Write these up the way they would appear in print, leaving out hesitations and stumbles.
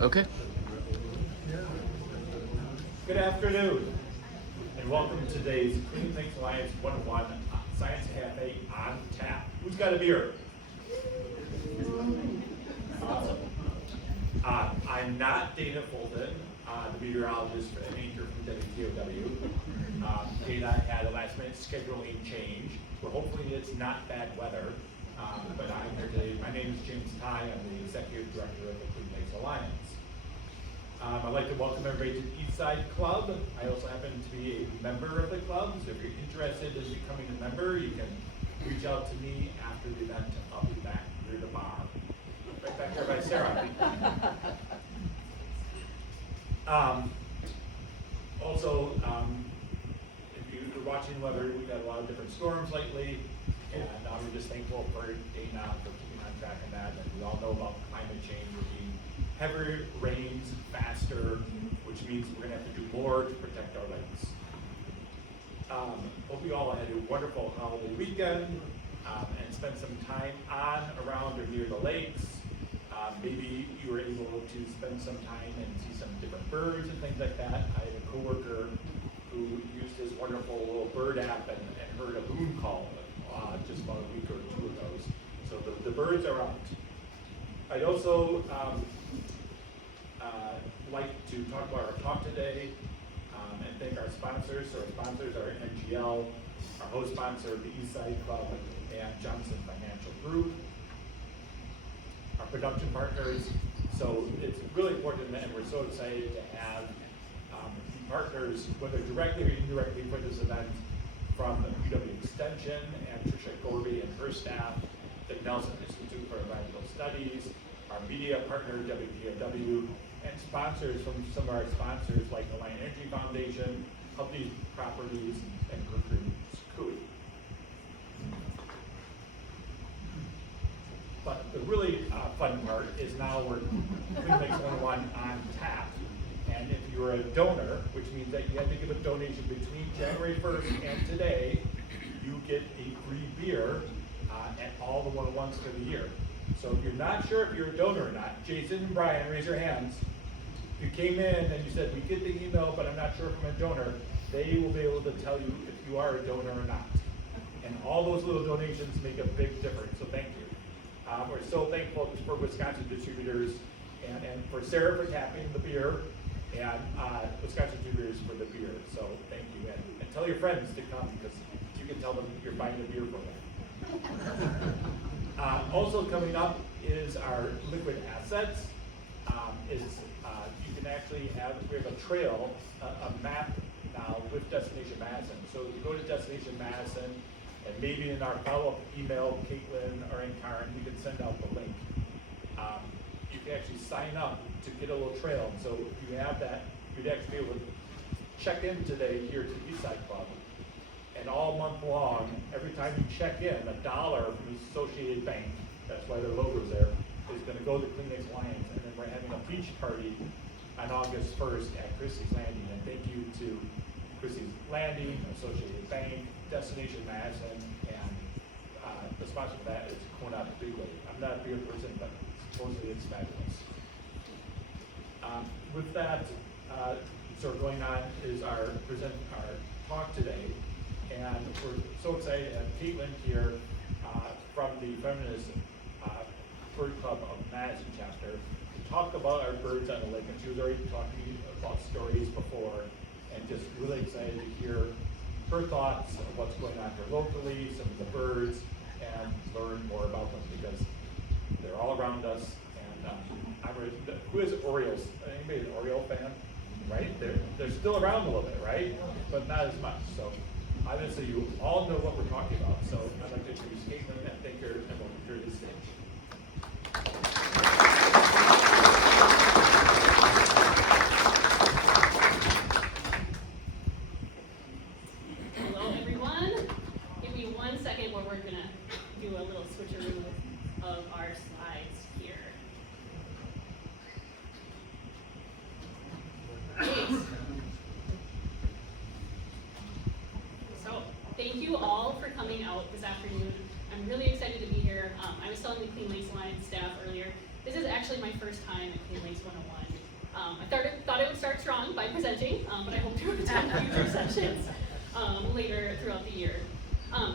Okay. Good afternoon, and welcome to today's Clean Things Alliance 101 Science Cafe on Tap. Who's got a beer? Awesome. I'm not Dana Fulton, the meteorologist and anchor from WTOW. Dana had a last-minute scheduling change. We're hoping it's not bad weather, but I'm here today. My name is James Ty. I'm the executive director of the Clean Things Alliance. I'd like to welcome everybody to the Eastside Club. I also happen to be a member of the club, so if you're interested in becoming a member, you can reach out to me after the event. I'll be back near the bar. Right back there by Sarah. If you're watching weather, we've had a lot of different storms lately, and we're just thankful for Dana for keeping on track of that. And we all know about climate change. We're being heavier rains faster, which means we're going to have to do more to protect our lakes. Hope you all had a wonderful holiday weekend and spent some time on, around, or near the lakes. Maybe you were able to spend some time and see some different birds and things like that. I had a coworker who used his wonderful little bird app and heard a loon call just about a week or two ago. So the birds are out. I'd also like to talk about our talk today and thank our sponsors. So our sponsors are NGL, our host sponsor, the Eastside Club, and Johnson Financial Group. Our production partners. So it's really important, and we're so excited to have partners, whether directly or indirectly, for this event, from UW Extension and Tricia Gorby and her staff, the Nelson Institute for Environmental Studies, our media partner, WTOW, and sponsors from some of our sponsors like the Lion Energy Foundation, Hubby Properties, and Gertrude Scooey. But the really fun part is now we're Clean Lakes 101 on tap. And if you're a donor, which means that you have to give a donation between January 1st and today, you get a free beer at all the 101s for the year. So if you're not sure if you're a donor or not, Jason and Brian, raise your hands. If you came in and you said, we get the email, but I'm not sure if I'm a donor, they will be able to tell you if you are a donor or not. And all those little donations make a big difference, so thank you. We're so thankful for Wisconsin distributors and for Sarah for tapping the beer and Wisconsin distributors for the beer. So thank you. And tell your friends to come because you can tell them you're buying a beer for them. Also coming up is our liquid assets. You can actually we have a trail, a map now with Destination Madison. So if you go to Destination Madison, and maybe in our follow-up email, Caitlyn or Karen, we can send out the link. You can actually sign up to get a little trail. So if you have that, you'd actually be able to check in today here to the Eastside Club. And all month long, every time you check in, $1 from the Associated Bank, that's why their logo's there, is going to go to Clean Lakes Alliance. And then we're having a beach party on August 1st at Christie's Landing. And thank you to Christie's Landing, Associated Bank, Destination Madison, and the sponsor for that is Kona Big Lake. I'm not a beer person, but supposedly it's fabulous. With that, sort of going on is our talk today, and we're so excited to have Caitlyn here from the Feminist Bird Club of Madison Chapter to talk about our birds on the lake. And she was already talking about stories before, and just really excited to hear her thoughts of what's going on here locally, some of the birds, and learn more about them because they're all around us. And who is Orioles? Anybody an Oriole fan? Right? They're still around a little bit, right? But not as much. So obviously you all know what we're talking about. So I'd like to introduce Caitlyn and thank her and welcome her to the stage. Hello everyone. Give me 1 second where we're gonna do a little switcheroo of our slides here. Great. So thank you all for coming out this afternoon. I'm really excited to be here. I was telling the Clean Lakes Alliance staff earlier, this is actually my first time at Clean Lakes 101. I thought I would start strong by presenting, but I hope to attend future sessions later throughout the year.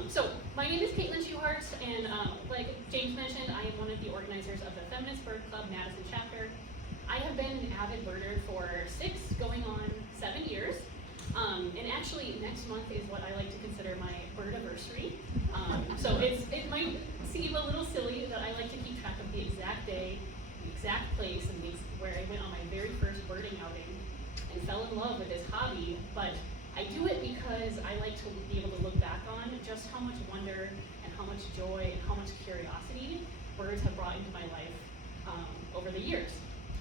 So my name is Caitlyn Schuchhardt, and like James mentioned, I am one of the organizers of the Feminist Bird Club Madison Chapter. I have been an avid birder for 6, going on 7 years. And actually, next month is what I like to consider my bird-anniversary. So it might seem a little silly that I like to keep track of the exact day, the exact place, and where I went on my very first birding outing and fell in love with this hobby. But I do it because I like to be able to look back on just how much wonder and how much joy and how much curiosity birds have brought into my life over the years.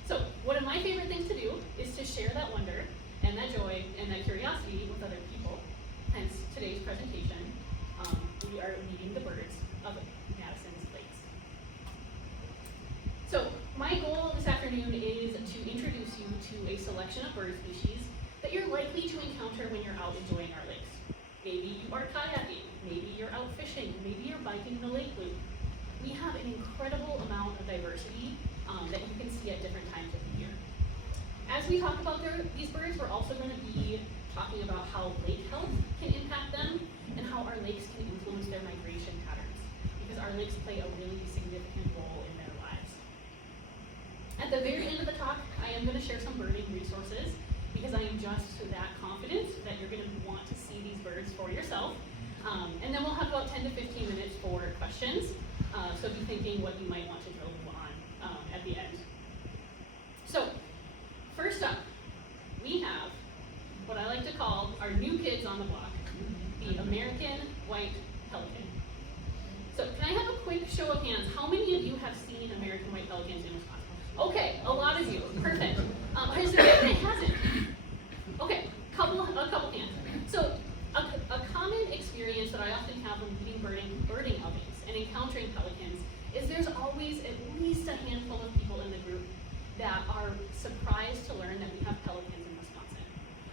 So one of my favorite things to do is to share that wonder and that joy and that curiosity with other people. Hence today's presentation, we are meeting the birds of Madison's lakes. So my goal this afternoon is to introduce you to a selection of bird species that you're likely to encounter when you're out enjoying our lakes. Maybe you are kayaking, maybe you're out fishing, maybe you're biking the lake loop. We have an incredible amount of diversity that you can see at different times of the year. As we talk about these birds, we're also going to be talking about how lake health can impact them and how our lakes can influence their migration patterns, because our lakes play a really significant role in their lives. At the very end of the talk, I am going to share some birding resources, because I am just that confident that you're going to want to see these birds for yourself. And then we'll have about 10 to 15 minutes for questions, so be thinking what you might want to drill on at the end. So, first up, we have what I like to call our new kids on the block, the American white pelican. So can I have a quick show of hands? How many of you have seen American white pelicans in Wisconsin? Okay, a lot of you. Perfect. Is there anyone that hasn't? Okay, a couple hands. So a common experience that I often have when leading birding outings and encountering pelicans is there's always at least a handful of people in the group that are surprised to learn that we have pelicans in Wisconsin.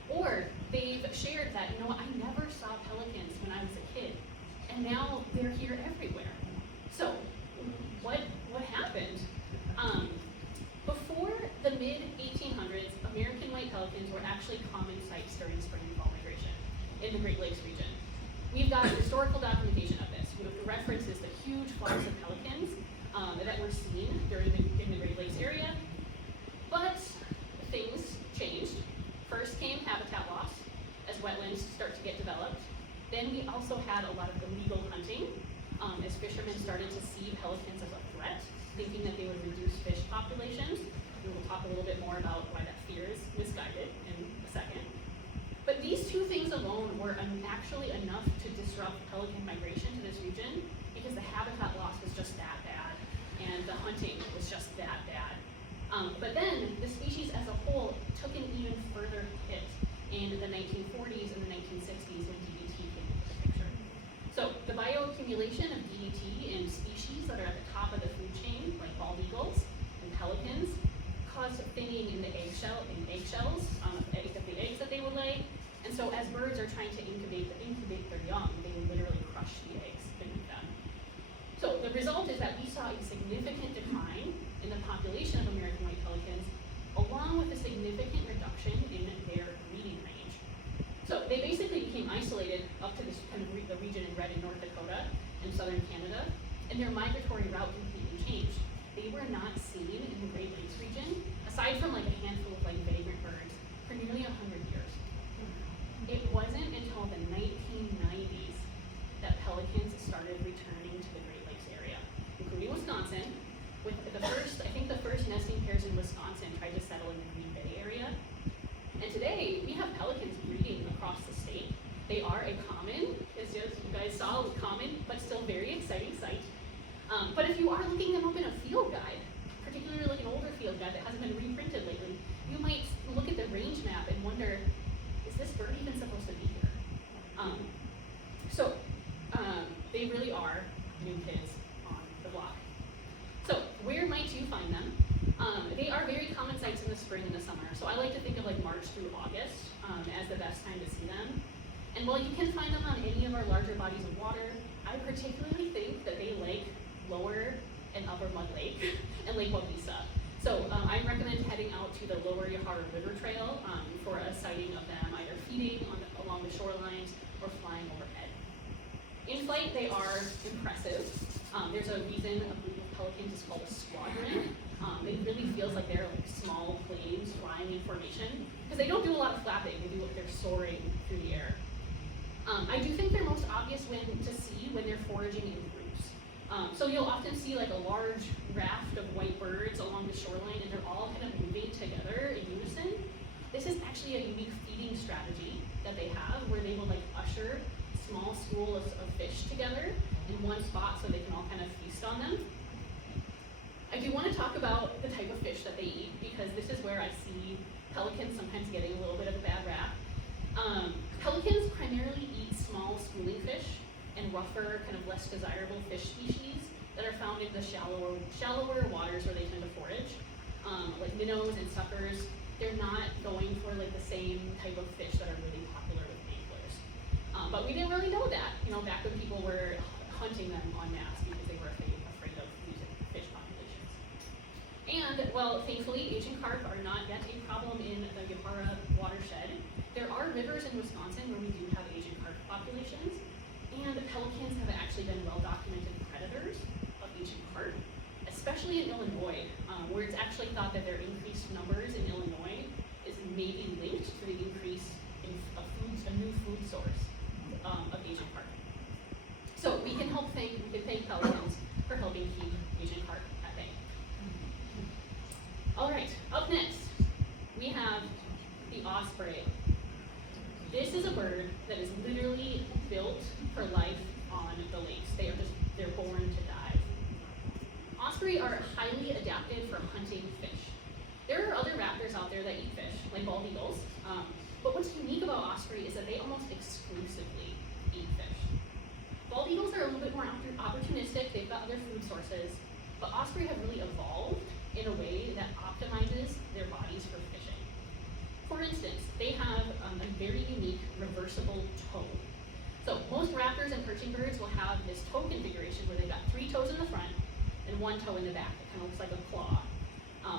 Or they've shared that, I never saw pelicans when I was a kid, and now they're here everywhere. So, what happened? Before the mid-1800s, American white pelicans were actually common sights during spring and fall migration in the Great Lakes region. We've got historical documentation of this. We have references to huge flocks of pelicans that were seen in the Great Lakes area. But things changed. First came habitat loss as wetlands start to get developed. Then we also had a lot of illegal hunting as fishermen started to see pelicans as a threat, thinking that they would reduce fish populations. We will talk a little bit more about why that fear is misguided in a second. But these two things alone were actually enough to disrupt pelican migration to this region, because the habitat loss was just that bad and the hunting was just that bad. But then the species as a whole took an even further hit in the 1940s and the 1960s when DDT came into the picture. So the bioaccumulation of DDT in species that are at the top of the food chain, like bald eagles and pelicans, caused thinning in the eggshells of the eggs that they would lay. And so as birds are trying to incubate their young, they would literally crush the eggs beneath them. So the result is that we saw a significant decline in the population of American white pelicans, along with a significant reduction in their breeding range. So they basically became isolated up to this kind of the region in red in North Dakota and southern Canada, and their migratory route completely changed. They were not seen in the Great Lakes region, aside from like a handful of vagrant birds, for nearly 100 years. It wasn't until the 1990s that pelicans started returning to the Great Lakes area, including Wisconsin. With the first nesting pairs in Wisconsin tried to settle in the Green Bay area. And today, we have pelicans breeding across the state. They are a common, as you guys saw, common, but still very exciting sight. But if you are looking them up in a field guide, particularly like an older field guide that hasn't been reprinted lately, you might look at the range map and wonder, is this bird even supposed to be here? They really are new kids on the block. So where might you find them? They are very common sights in the spring and the summer. So I like to think of March through August as the best time to see them. And while you can find them on any of our larger bodies of water, I particularly think that they like Lower and Upper Mud Lake and Lake Wabisa. So I recommend heading out to the Lower Yahara River Trail for a sighting of them either feeding along the shorelines or flying overhead. In flight, they are impressive. There's a reason a group of pelicans is called a squadron. It really feels like they're like small planes flying in formation because they don't do a lot of flapping. They're soaring through the air. I do think they're most obvious to see when they're foraging in groups. So you'll often see like a large raft of white birds along the shoreline, and they're all kind of moving together in unison. This is actually a unique feeding strategy that they have, where they will like usher small schools of fish together in one spot so they can all kind of feast on them. I do want to talk about the type of fish that they eat, because this is where I see pelicans sometimes getting a little bit of a bad rap. Pelicans primarily eat small schooling fish and rougher, kind of less desirable fish species that are found in the shallower waters where they tend to forage, like minnows and suckers. They're not going for like the same type of fish that are really popular with anglers. But we didn't really know that, back when people were hunting them en masse because they were afraid of losing fish populations. And, well, thankfully, Asian carp are not yet a problem in the Yahara watershed. There are rivers in Wisconsin where we do have Asian carp populations, and the pelicans have actually been well-documented predators of Asian carp, especially in Illinois, where it's actually thought that their increased numbers in Illinois is maybe linked to the increase in a new food source of Asian carp. So we can thank pelicans for helping keep Asian carp at bay. All right, up next, we have the osprey. This is a bird that is literally built for life on the lakes. They're born to dive. Osprey are highly adapted for hunting fish. There are other raptors out there that eat fish, like bald eagles, but what's unique about osprey is that they almost exclusively eat fish. Bald eagles are a little bit more opportunistic, they've got other food sources, but osprey have really evolved in a way that optimizes their bodies for fishing. For instance, they have a very unique reversible toe. So most raptors and perching birds will have this toe configuration where they've got 3 toes in the front and 1 toe in the back. It kind of looks like a claw.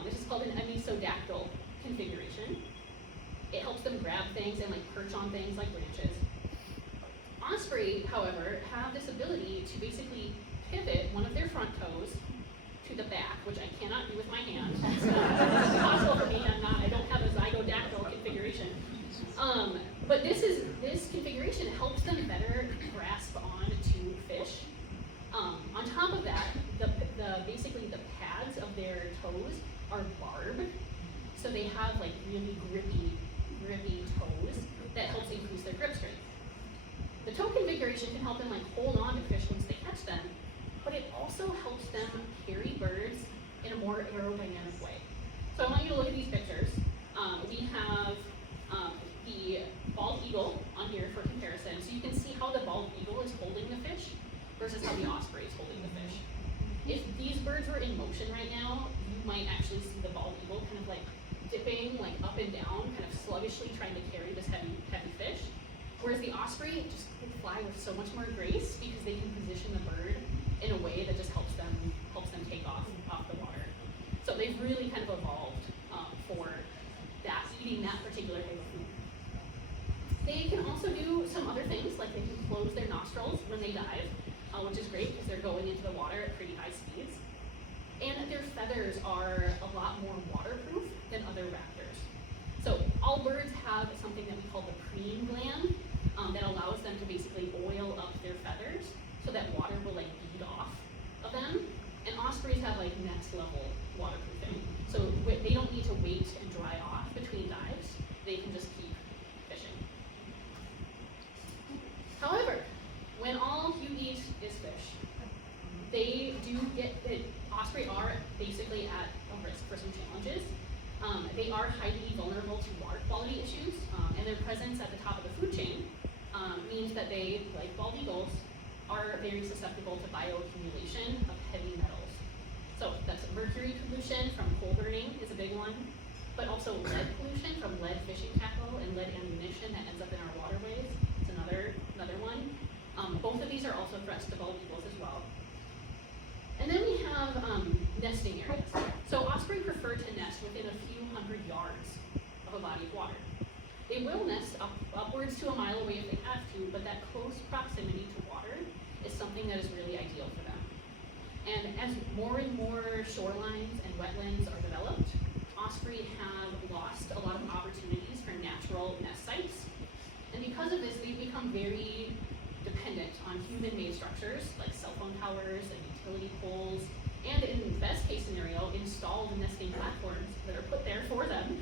This is called an anisodactyl configuration. It helps them grab things and like perch on things like branches. Osprey, however, have this ability to basically pivot one of their front toes to the back, which I cannot do with my hand. It's impossible for me. I don't have a zygodactyl configuration. But this configuration helps them better grasp on to fish. On top of that, basically the pads of their toes are barbed, so they have like really grippy toes that helps increase their grip strength. The toe configuration can help them like hold on to fish once they catch them, but it also helps them carry birds in a more aerodynamic way. So I want you to look at these pictures. We have the bald eagle on here for comparison. So you can see how the bald eagle is holding the fish versus how the osprey is holding the fish. If these birds were in motion right now, you might actually see the bald eagle kind of like dipping like up and down, kind of sluggishly trying to carry this heavy fish. Whereas the osprey just can fly with so much more grace because they can position the bird in a way that just helps them take off the water. So they've really kind of evolved for that, eating that particular type of food. They can also do some other things, like they can close their nostrils when they dive, which is great because they're going into the water at pretty high speeds. And their feathers are a lot more waterproof than other raptors. So all birds have something that we call the preen gland that allows them to basically oil up their feathers so that water will like bead off of them. And ospreys have like next level waterproofing. So they don't need to wait and dry off between dives. They can just keep fishing. However, when all you eat is fish, they do get it. Osprey are basically at a risk for some challenges. They are highly vulnerable to water quality issues, and their presence at the top of the food chain means that they, like bald eagles, are very susceptible to bioaccumulation of heavy metals. So that's mercury pollution from coal burning is a big one, but also lead pollution from lead fishing tackle and lead ammunition that ends up in our waterways. It's another one. Both of these are also threats to bald eagles as well. And then we have nesting areas. So osprey prefer to nest within a few hundred yards of a body of water. They will nest upwards to a mile away if they have to, but that close proximity to water is something that is really ideal for them. And as more and more shorelines and wetlands are developed, osprey have lost a lot of opportunities for natural nest sites. And because of this, they've become very dependent on human-made structures like cell phone towers and utility poles, and in the best case scenario, installed nesting platforms that are put there for them.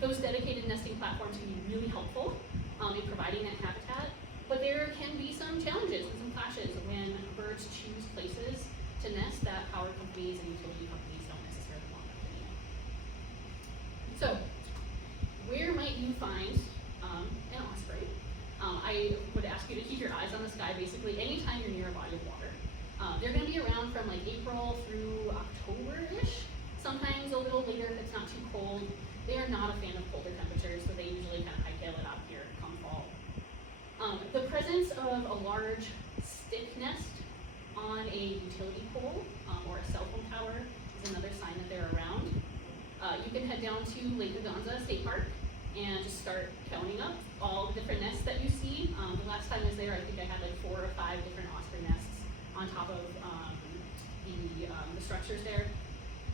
Those dedicated nesting platforms can be really helpful in providing that habitat, but there can be some challenges and some clashes when birds choose places to nest that power companies and utility companies don't necessarily want them to be. So, where might you find an osprey? I would ask you to keep your eyes on the sky basically anytime you're near a body of water. They're going to be around from like April through October-ish, sometimes a little later if it's not too cold. They are not a fan of colder temperatures, so they usually kind of hightail it out here come fall. The presence of a large stick nest on a utility pole or a cell phone tower is another sign that they're around. You can head down to Lake Aganza State Park and just start counting up all the different nests that you see. The last time I was there, I think I had like 4 or 5 different osprey nests on top of the structures there.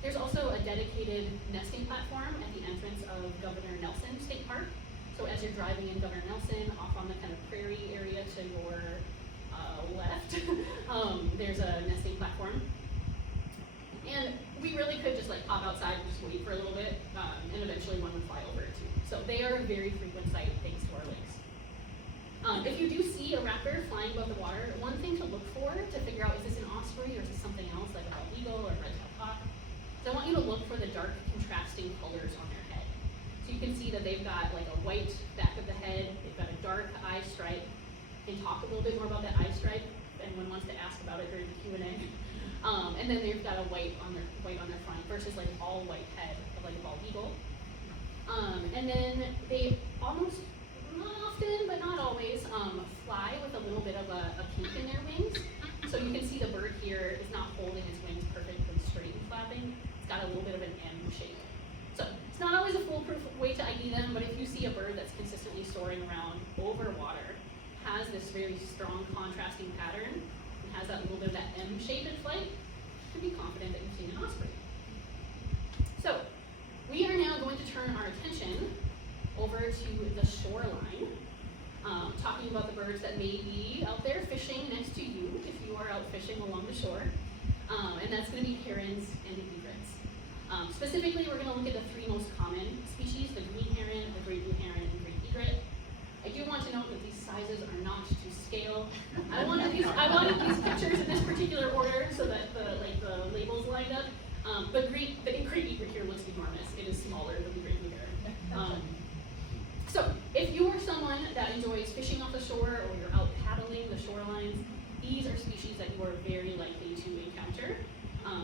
There's also a dedicated nesting platform at the entrance of Governor Nelson State Park. So as you're driving in Governor Nelson, off on the kind of prairie area to your left, there's a nesting platform. And we really could just like pop outside and just wait for a little bit, and eventually one would fly over it too. So they are a very frequent sight thanks to our lakes. If you do see a raptor flying above the water, one thing to look for to figure out is this an osprey or is this something else like a bald eagle or a red-tailed hawk? So I want you to look for the dark contrasting colors on their head. So you can see that they've got like a white back of the head, they've got a dark eye stripe. Can talk a little bit more about that eye stripe if anyone wants to ask about it during the Q&A. And then they've got a white on their front versus like all white head of like a bald eagle. And then they almost, not often, but not always, fly with a little bit of a kink in their wings. So you can see the bird here is not holding its wings perfectly straight and flapping. It's got a little bit of an M shape. So it's not always a foolproof way to ID them, but if you see a bird that's consistently soaring around over water, has this very strong contrasting pattern, and has that little bit of that M shape in flight, you can be confident that you've seen an osprey. So we are now going to turn our attention over to the shoreline, talking about the birds that may be out there fishing next to you if you are out fishing along the shore, and that's going to be herons and egrets. Specifically, we're going to look at the 3 most common species, the green heron, the great blue heron, and great egret. I do want to note that these sizes are not to scale. I wanted these pictures in this particular order so that the labels lined up. But the great egret here looks enormous. It is smaller than the great blue heron. So if you are someone that enjoys fishing off the shore or you're out paddling the shorelines, these are species that you are very likely to encounter.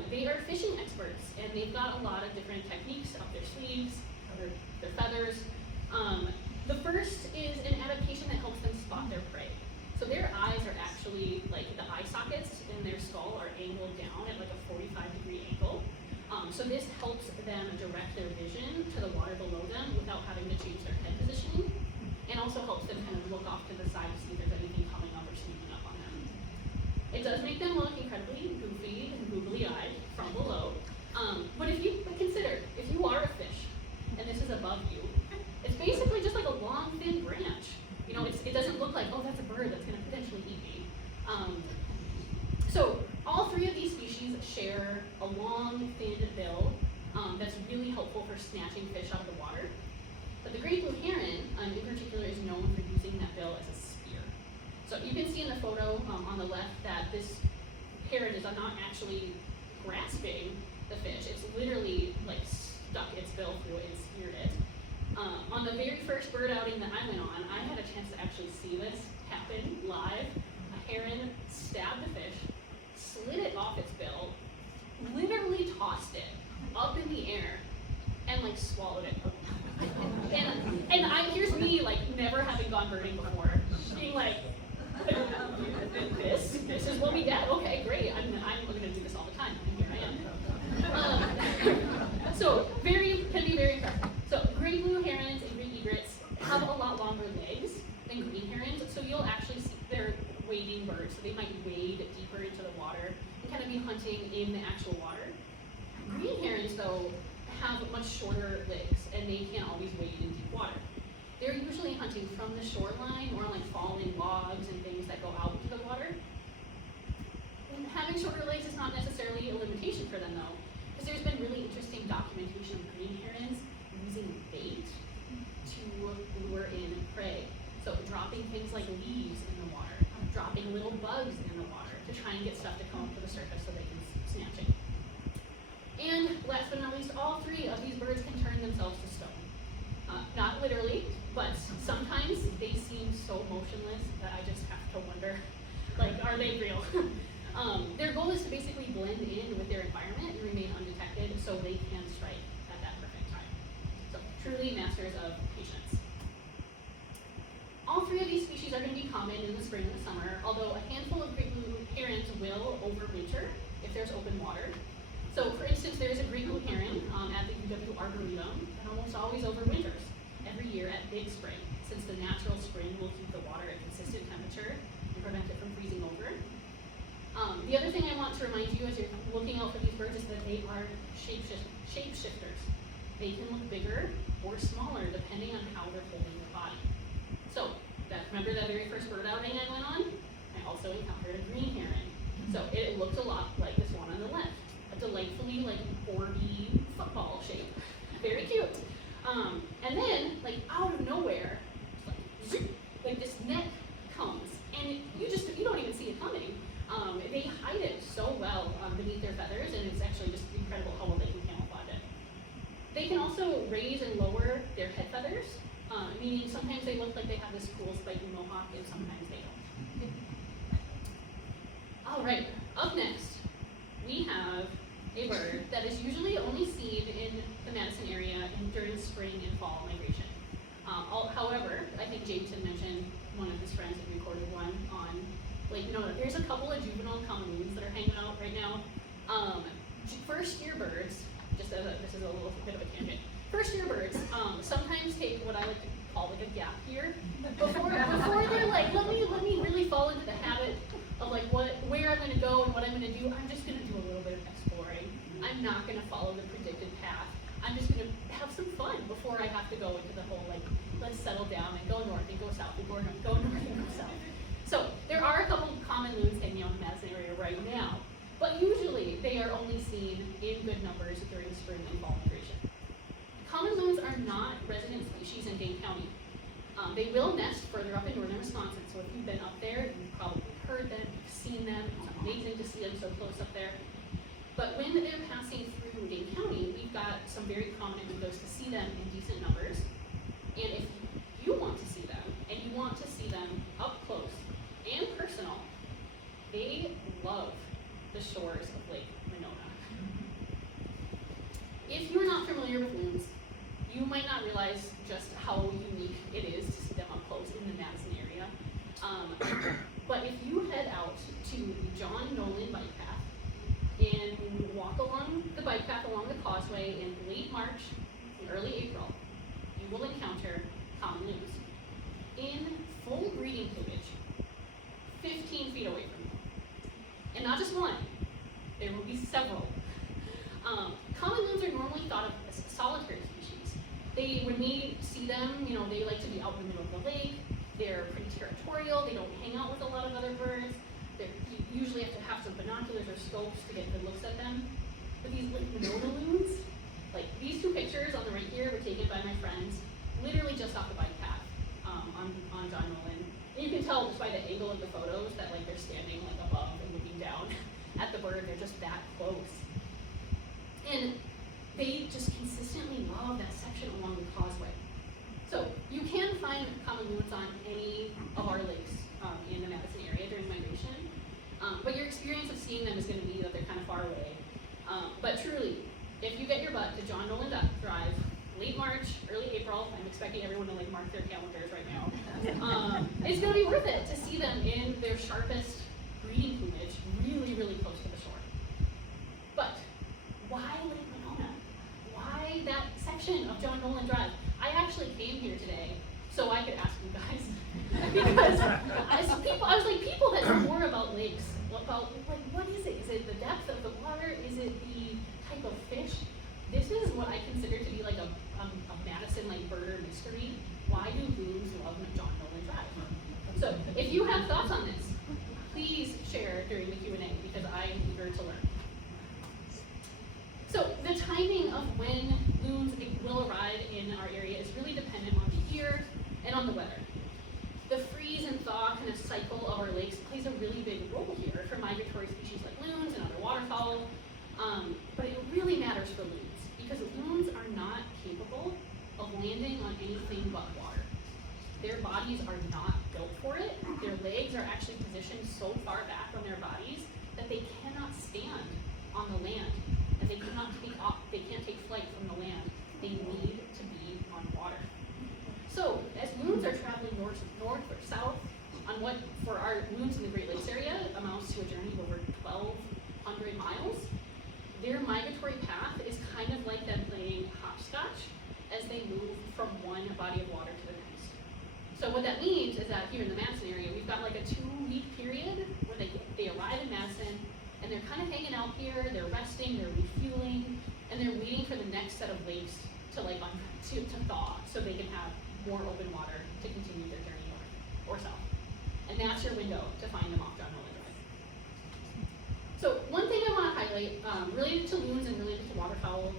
They are fishing experts, and they've got a lot of different techniques up their sleeves, their feathers. The first is an adaptation that helps them spot their prey. So their eyes are actually, like the eye sockets in their skull are angled down at like a 45-degree angle. So this helps them direct their vision to the water below them without having to change their head positioning, and also helps them kind of look off to the side to see if there's anything coming up or sneaking up on them. It does make them look incredibly goofy and googly-eyed from below, but consider, if you are a fish and this is above you, it's basically just like a long, thin branch. You know, it doesn't look like, oh, that's a bird that's going to potentially eat me. So all 3 of these species share a long, thin bill that's really helpful for snatching fish out of the water. But the great blue heron, in particular, is known for using that bill as a spear. So you can see in the photo on the left that this heron is not actually grasping the fish. It's literally like stuck its bill through it and speared it. On the very first bird outing that I went on, I had a chance to actually see this happen live. A heron stabbed the fish, slid it off its bill, literally tossed it up in the air, and like swallowed it. And here's me like never having gone birding before, being like, this is what we get. Okay, great. I'm going to do this all the time. And here I am. So can be very impressive. So gray blue herons and green egrets have a lot longer legs than green herons, so you'll actually see they're wading birds, so they might wade deeper into the water and kind of be hunting in the actual water. Green herons, though, have much shorter legs, and they can't always wade in deep water. They're usually hunting from the shoreline or on like falling logs and things that go out into the water. And having shorter legs is not necessarily a limitation for them, though, because there's been really interesting documentation of green herons using bait to lure in prey. So dropping things like leaves in the water, dropping little bugs in the water to try and get stuff to come up to the surface so they can snatch it. And last but not least, all three of these birds can turn themselves to stone. Not literally, but sometimes they seem so motionless that I just have to wonder, like, are they real? Their goal is to basically blend in with their environment and remain undetected so they can strike at that perfect time. So truly masters of patience. All three of these species are going to be common in the spring and the summer, although a handful of great blue herons will overwinter if there's open water. So for instance, there's a great blue heron at the UW Arboretum that almost always overwinters every year at mid spring, since the natural spring will keep the water at consistent temperature and prevent it from freezing over. The other thing I want to remind you as you're looking out for these birds is that they are shapeshifters. They can look bigger or smaller depending on how they're holding their body. So remember that very first bird outing I went on? I also encountered a green heron. So it looked a lot like this one on the left. A delightfully like boardy football shape. Very cute. And then, like out of nowhere, like this neck comes, and you don't even see it coming. They hide it so well beneath their feathers, and it's actually just incredible how well they can camouflage it. They can also raise and lower their head feathers, meaning sometimes they look like they have this cool spiky mohawk, and sometimes they don't. All right, up next, we have a bird that is usually only seen in the Madison area during spring and fall migration. However, I think Jason mentioned one of his friends had recorded one on Lake Nona. There's a couple of juvenile common loons that are hanging out right now. First year birds, this is a little bit of a tangent. First year birds sometimes take what I like to call like a gap year before they're like, let me really fall into the habit of like where I'm going to go and what I'm going to do. I'm just going to do a little bit of exploring. I'm not going to follow the predicted path. I'm just going to have some fun before I have to go into the whole like, let's settle down and go north and go south and go north and go south. So there are a couple of common loons hanging out in the Madison area right now, but usually they are only seen in good numbers during spring and fall migration. Common loons are not resident species in Dane County. They will nest further up in northern Wisconsin, so if you've been up there, you've probably heard them, you've seen them. It's amazing to see them so close up there. But when they're passing through Dane County, we've got some very prominent windows to see them in decent numbers. And if you want to see them, and you want to see them up close and personal, they love the shores of Lake Monona. If you're not familiar with loons, you might not realize just how unique it is to see them up close in the Madison area. But if you head out to the John Nolan bike path and walk along the bike path along the causeway in late March and early April, you will encounter common loons in full breeding plumage, 15 feet away from you. And not just one, there will be several. Common loons are normally thought of as solitary species. When we see them, they like to be out in the middle of the lake. They're pretty territorial. They don't hang out with a lot of other birds. You usually have to have some binoculars or scopes to get good looks at them. But these Lake Monona loons, like these two pictures on the right here were taken by my friends, literally just off the bike path on John Nolan. And you can tell just by the angle of the photos that like they're standing like above and looking down at the bird. They're just that close. And they just consistently love that section along the causeway. So you can find common loons on any of our lakes in the Madison area during migration. But your experience of seeing them is going to be that they're kind of far away. But truly, if you get your butt to John Nolan Drive, late March, early April, I'm expecting everyone to like mark their calendars right now. It's going to be worth it to see them in their sharpest breeding plumage, really, really close to the shore. But why Lake Winona? Why that section of John Nolan Drive? I actually came here today so I could ask you guys. Because I was like, people that know more about lakes, about like, what is it? Is it the depth of the water? Is it the type of fish? This is what I consider to be like a Madison like birder mystery. Why do loons love John Nolan Drive? So if you have thoughts on this, please share during the Q&A because I'm eager to learn. So the timing of when loons will arrive in our area is really dependent on the year and on the weather. The freeze and thaw kind of cycle of our lakes plays a really big role here for migratory species like loons and other waterfowl, but it really matters for loons because loons are not capable of landing on anything but water. Their bodies are not built for it. Their legs are actually positioned so far back from their bodies that they cannot stand on the land, and they cannot take off. They can't take flight from the land. They need to be on water. So as loons are traveling north or south on what for our loons in the Great Lakes area amounts to a journey of over 1,200 miles, their migratory path is kind of like them playing hopscotch as they move from one body of water to the next. So what that means is that here in the Madison area, we've got like a 2-week period where they arrive in Madison and they're kind of hanging out here, they're resting, they're refueling, and they're waiting for the next set of lakes to thaw so they can have more open water to continue their journey north or south. And that's your window to find them off John Nolan Drive. So one thing I want to highlight related to loons and related to waterfowl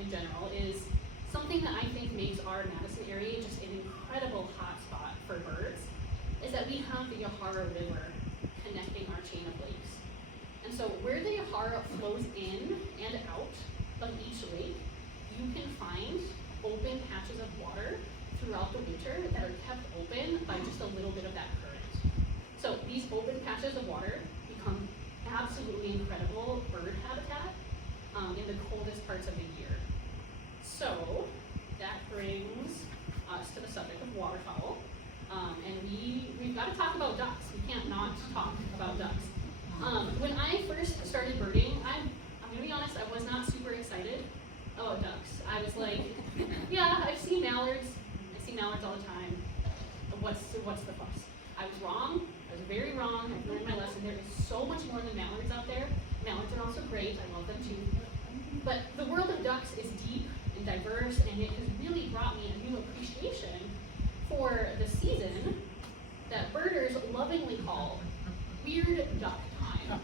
in general is something that I think makes our Madison area just an incredible hotspot for birds is that we have the Yahara River connecting our chain of lakes. And so where the Yahara flows in and out of each lake, you can find open patches of water throughout the winter that are kept open by just a little bit of that current. So these open patches of water become absolutely incredible bird habitat in the coldest parts of the year. So that brings us to the subject of waterfowl. And we've got to talk about ducks. We can't not talk about ducks. When I first started birding, I'm going to be honest, I was not super excited about ducks. I was like, yeah, I've seen mallards. I see mallards all the time. What's the fuss? I was wrong. I was very wrong. I've learned my lesson. There is so much more than mallards out there. Mallards are also great. I love them too. But the world of ducks is deep and diverse, and it has really brought me a new appreciation for the season that birders lovingly call weird duck time.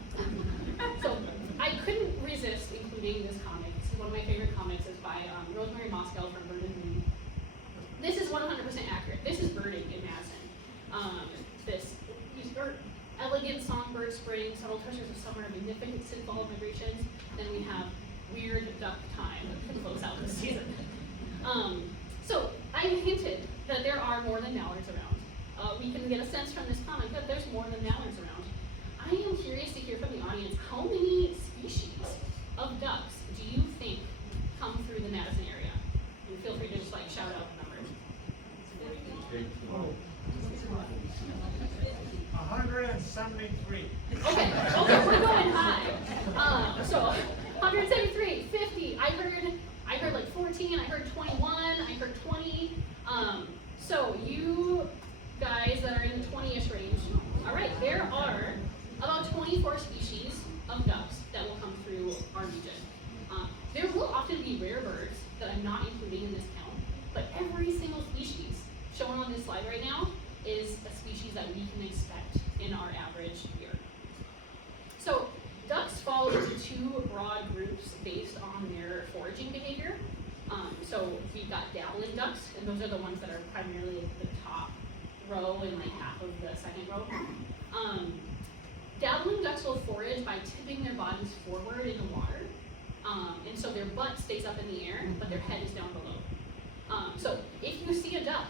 So I couldn't resist including this comic. This is one of my favorite comics. It's by Rosemary Moskow from Bird and Moon. This is 100% accurate. This is birding in Madison. These are elegant songbird spring, subtle touches of summer, magnificent fall migrations. Then we have weird duck time to close out the season. So I hinted that there are more than mallards around. We can get a sense from this comic that there's more than mallards around. I am curious to hear from the audience, how many species of ducks do you think come through the Madison area? And feel free to just shout out numbers. 173. Okay, we're going high. So 173, 50. I heard like 14. I heard 21. I heard 20. So you guys that are in the 20-ish range, all right, there are about 24 species of ducks that will come through our region. There will often be rare birds that I'm not including in this count, but every single species shown on this slide right now is a species that we can expect in our average year. So ducks fall into 2 broad groups based on their foraging behavior. So we've got dabbling ducks, and those are the ones that are primarily at the top row and like half of the second row. Dabbling ducks will forage by tipping their bodies forward in the water. And so their butt stays up in the air, but their head is down below. So if you see a duck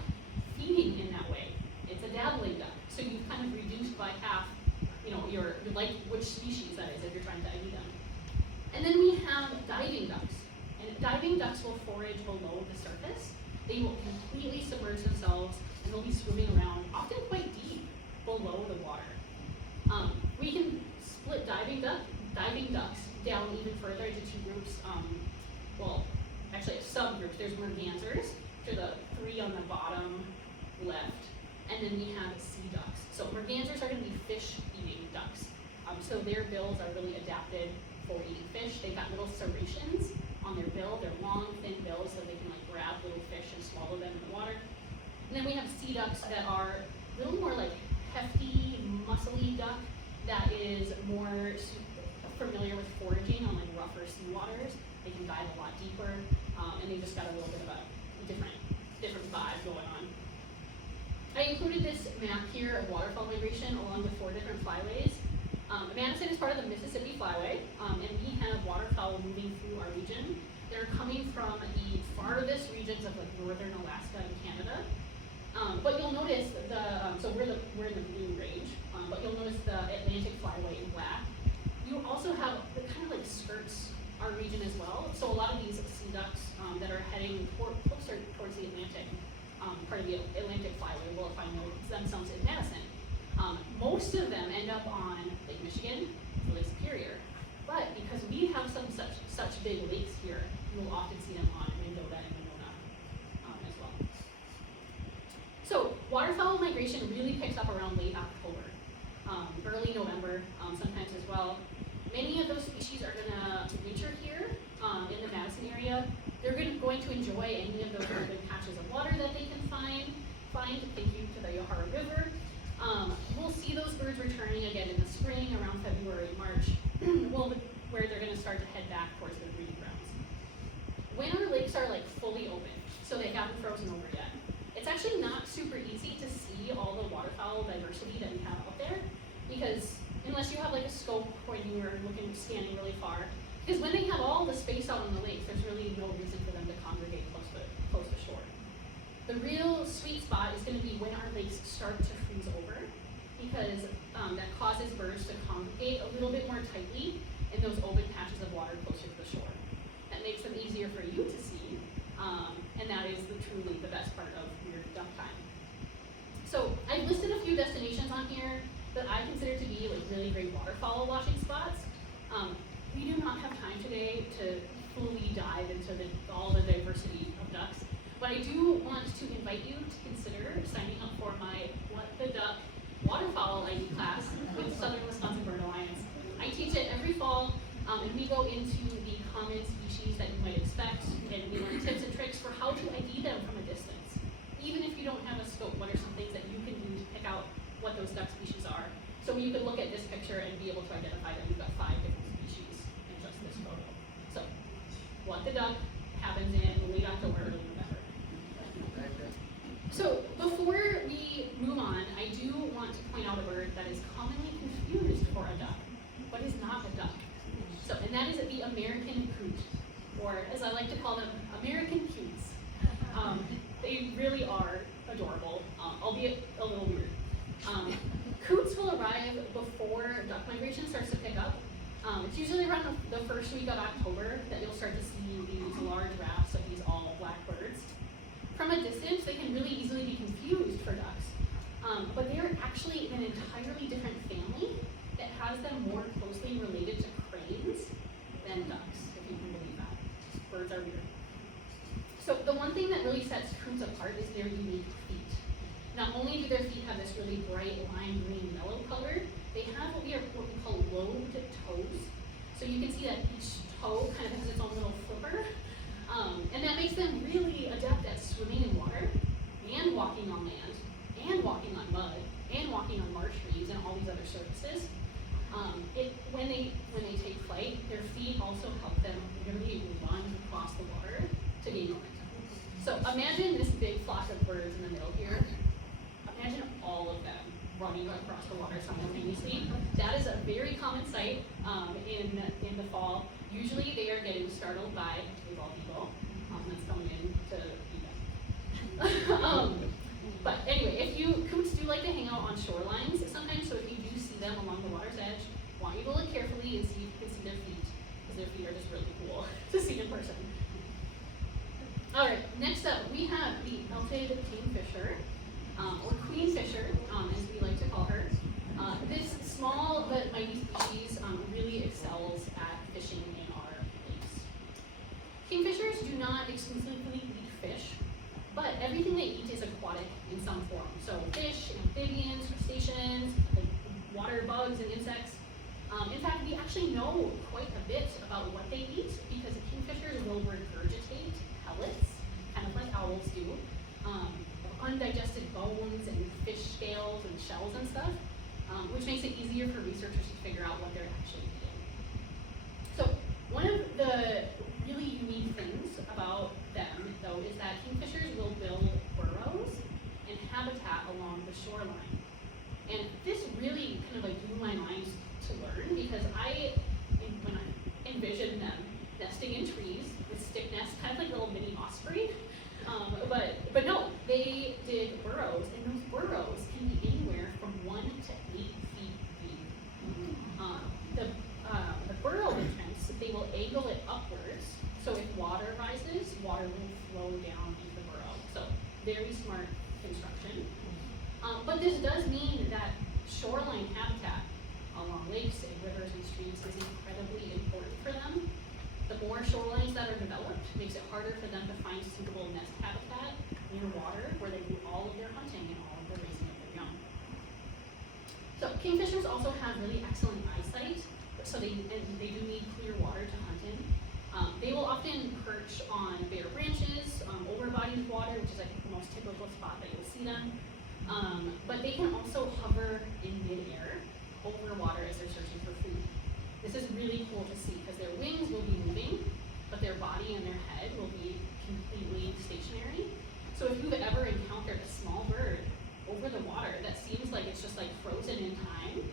feeding in that way, it's a dabbling duck. So you've kind of reduced by half, your like which species that is if you're trying to ID them. And then we have diving ducks. And diving ducks will forage below the surface. They will completely submerge themselves and they'll be swimming around, often quite deep below the water. We can split diving ducks down even further into 2 groups there's mergansers, which are the three on the bottom left, and then we have sea ducks. So mergansers are going to be fish-eating ducks. So their bills are really adapted for eating fish. They've got little serrations on their bill. They're long, thin bills, so they can like grab little fish and swallow them in the water. And then we have sea ducks that are a little more like hefty, muscly duck that is more familiar with foraging on like rougher sea waters. They can dive a lot deeper, and they just got a little bit of a different vibe going on. I included this map here of waterfowl migration along with 4 different flyways. Madison is part of the Mississippi Flyway, and we have waterfowl moving through our region. They're coming from the farthest regions of like northern Alaska and Canada. But you'll notice so we're in the blue range, but you'll notice the Atlantic Flyway in black. You also have the kind of like skirts our region as well. So a lot of these sea ducks that are heading closer towards the Atlantic, part of the Atlantic Flyway will find themselves in Madison. Most of them end up on Lake Michigan or Lake Superior, but because we have some such big lakes here, you will often see them on Mendota and Monona as well. So waterfowl migration really picks up around late October, early November, sometimes as well. Many of those species are going to winter here in the Madison area. They're going to enjoy any of those open patches of water that they can find. Thank you to the Yohara River. We'll see those birds returning again in the spring, around February, March, where they're going to start to head back towards their breeding grounds. When our lakes are like fully open, so they haven't frozen over yet, it's actually not super easy to see all the waterfowl diversity that we have out there, because unless you have like a scope when you are scanning really far, because when they have all the space out on the lakes, there's really no reason for them to congregate close to shore. The real sweet spot is going to be when our lakes start to freeze over, because that causes birds to congregate a little bit more tightly in those open patches of water closer to the shore. That makes them easier for you to see, and that is truly the best part of your duck time. So I've listed a few destinations on here that I consider to be like really great waterfowl watching spots. We do not have time today to fully dive into all the diversity of ducks, but I do want to invite you to consider signing up for my What the Duck waterfowl ID class with Southern Wisconsin Bird Alliance. I teach it every fall, and we go into the common species that you might expect, and we learn tips and tricks for how to ID them from a distance. Even if you don't have a scope, what are some things that you can do to pick out what those duck species are? So you can look at this picture and be able to identify that we've got 5 different species in just this photo. So, What the Duck happens in late October, early November. So before we move on, I do want to point out a bird that is commonly confused for a duck, but is not a duck. So, and that is the American coot, or as I like to call them, American coots. They really are adorable, albeit a little weird. Coots will arrive before duck migration starts to pick up. It's usually around the first week of October that you'll start to see these large rafts of these all black birds. From a distance, they can really easily be confused for ducks, but they are actually in an entirely different family that has them more closely related to cranes than ducks, if you can believe that. Birds are weird. So the one thing that really sets coots apart is their unique feet. Not only do their feet have this really bright lime green yellow color, they have what we call lobed toes. So you can see that each toe kind of has its own little flipper. And that makes them really adept at swimming in water, and walking on land, and walking on mud, and walking on marsh trees, and all these other surfaces. When they take flight, their feet also help them literally run across the water to gain momentum. So imagine this big flock of birds in the middle here. Imagine all of them running across the water simultaneously. That is a very common sight in the fall. Usually they are getting startled by a bald eagle that's coming in to eat them. But anyway, coots do like to hang out on shorelines sometimes, so if you do see them along the water's edge, I want you to look carefully and see if you can see their feet, because their feet are just really cool to see in person. Alright, next up we have the belted kingfisher, or queenfisher, as we like to call her. This small but mighty species really excels at fishing in our lakes. Kingfishers do not exclusively eat everything they eat is aquatic in some form. So fish, amphibians, crustaceans, like water bugs and insects. In fact, we actually know quite a bit about what they eat because kingfishers will regurgitate pellets, kind of like owls do, of undigested bones and fish scales and shells and stuff, which makes it easier for researchers to figure out what they're actually eating. So one of the really unique things about them, though, is that kingfishers will build burrows and habitat along the shoreline. And this really kind of like blew my mind to learn because when I envisioned them nesting in trees with stick nests, kind of like a little mini osprey. But no, they dig burrows, and those burrows can be anywhere from 1 to 8 feet deep. The burrow entrance, they will angle it upwards, so if water rises, water will flow down into the burrow. So very smart construction. But this does mean that shoreline habitat along lakes and rivers and streams is incredibly important for them. The more shorelines that are developed makes it harder for them to find suitable nest habitat near water where they do all of their hunting and all of their raising of their young. So kingfishers also have really excellent eyesight, so they do need clear water to hunt in. They will often perch on bare branches, over bodies of water, which is I think the most typical spot that you'll see them. But they can also hover in midair over water as they're searching for food. This is really cool to see because their wings will be moving, but their body and their head will be completely stationary. So if you've ever encountered a small bird over the water that seems like it's just like frozen in time,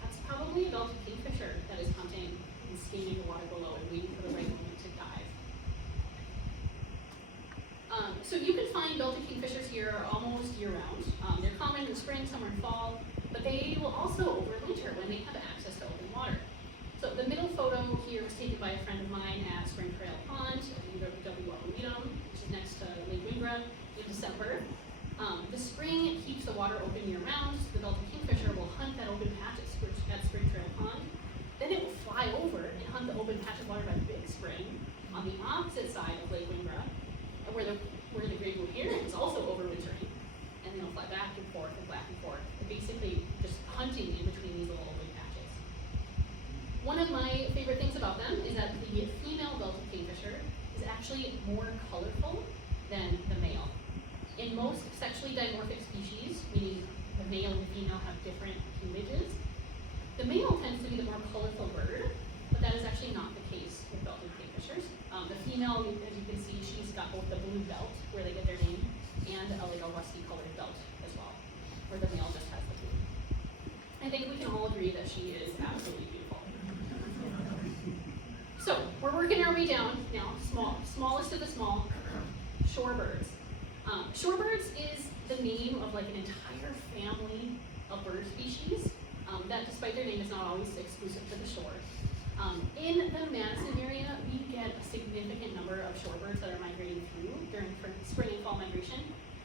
that's probably a belted kingfisher that is hunting and scanning the water below and waiting for the right moment to dive. So you can find belted kingfishers here almost year-round. They're common in spring, summer, and fall, but they will also overwinter when they have access to open water. So the middle photo here was taken by a friend of mine at Spring Trail Pond at UW Arboretum, which is next to Lake Wingra, in December. The spring keeps the water open year-round, so the belted kingfisher will hunt that open patch at Spring Trail Pond. Then it will fly over and hunt the open patch of water by Big Spring on the opposite side of Lake Wingra, where the great blue heron is also overwintering. And then they'll fly back and forth and back and forth, and basically just hunting in between these little open patches. One of my favorite things about them is that the female belted kingfisher is actually more colorful than the male. In most sexually dimorphic species, meaning the male and female have different plumages, the male tends to be the more colorful bird, but that is actually not the case with belted kingfishers. The female, as you can see, she's got both the blue belt, where they get their name, and like a rusty colored belt as well, where the male just has the blue. I think we can all agree that she is absolutely beautiful. So we're working our way down now, smallest of the small, shorebirds. Shorebirds is the name of like an entire family of bird species that, despite their name, is not always exclusive to the shore. In the Madison area, we get a significant number of shorebirds that are migrating through during spring and fall migration,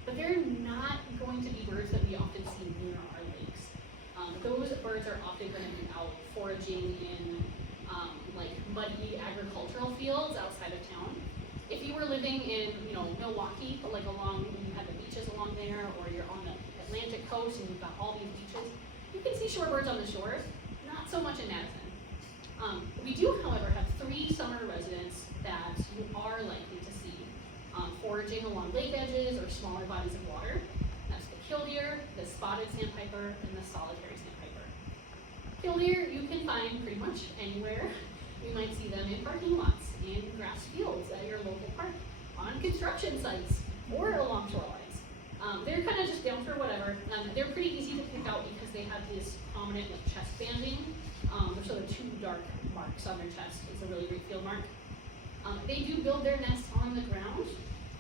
but they're not going to be birds that we often see near our lakes. Those birds are often going to be out foraging in like muddy agricultural fields outside of town. If you were living in, Milwaukee, but like you had the beaches along there, or you're on the Atlantic coast and you've got all these beaches, you can see shorebirds on the shore, not so much in Madison. We do, however, have 3 summer residents that you are likely to see foraging along lake edges or smaller bodies of water. That's the killdeer, the spotted sandpiper, and the solitary sandpiper. Killdeer you can find pretty much anywhere. You might see them in parking lots, in grass fields at your local park, on construction sites, or along shorelines. They're kind of just down for whatever. They're pretty easy to pick out because they have this prominent chest banding. There's sort of 2 dark marks on their chest. It's a really great field mark. They do build their nests on the ground,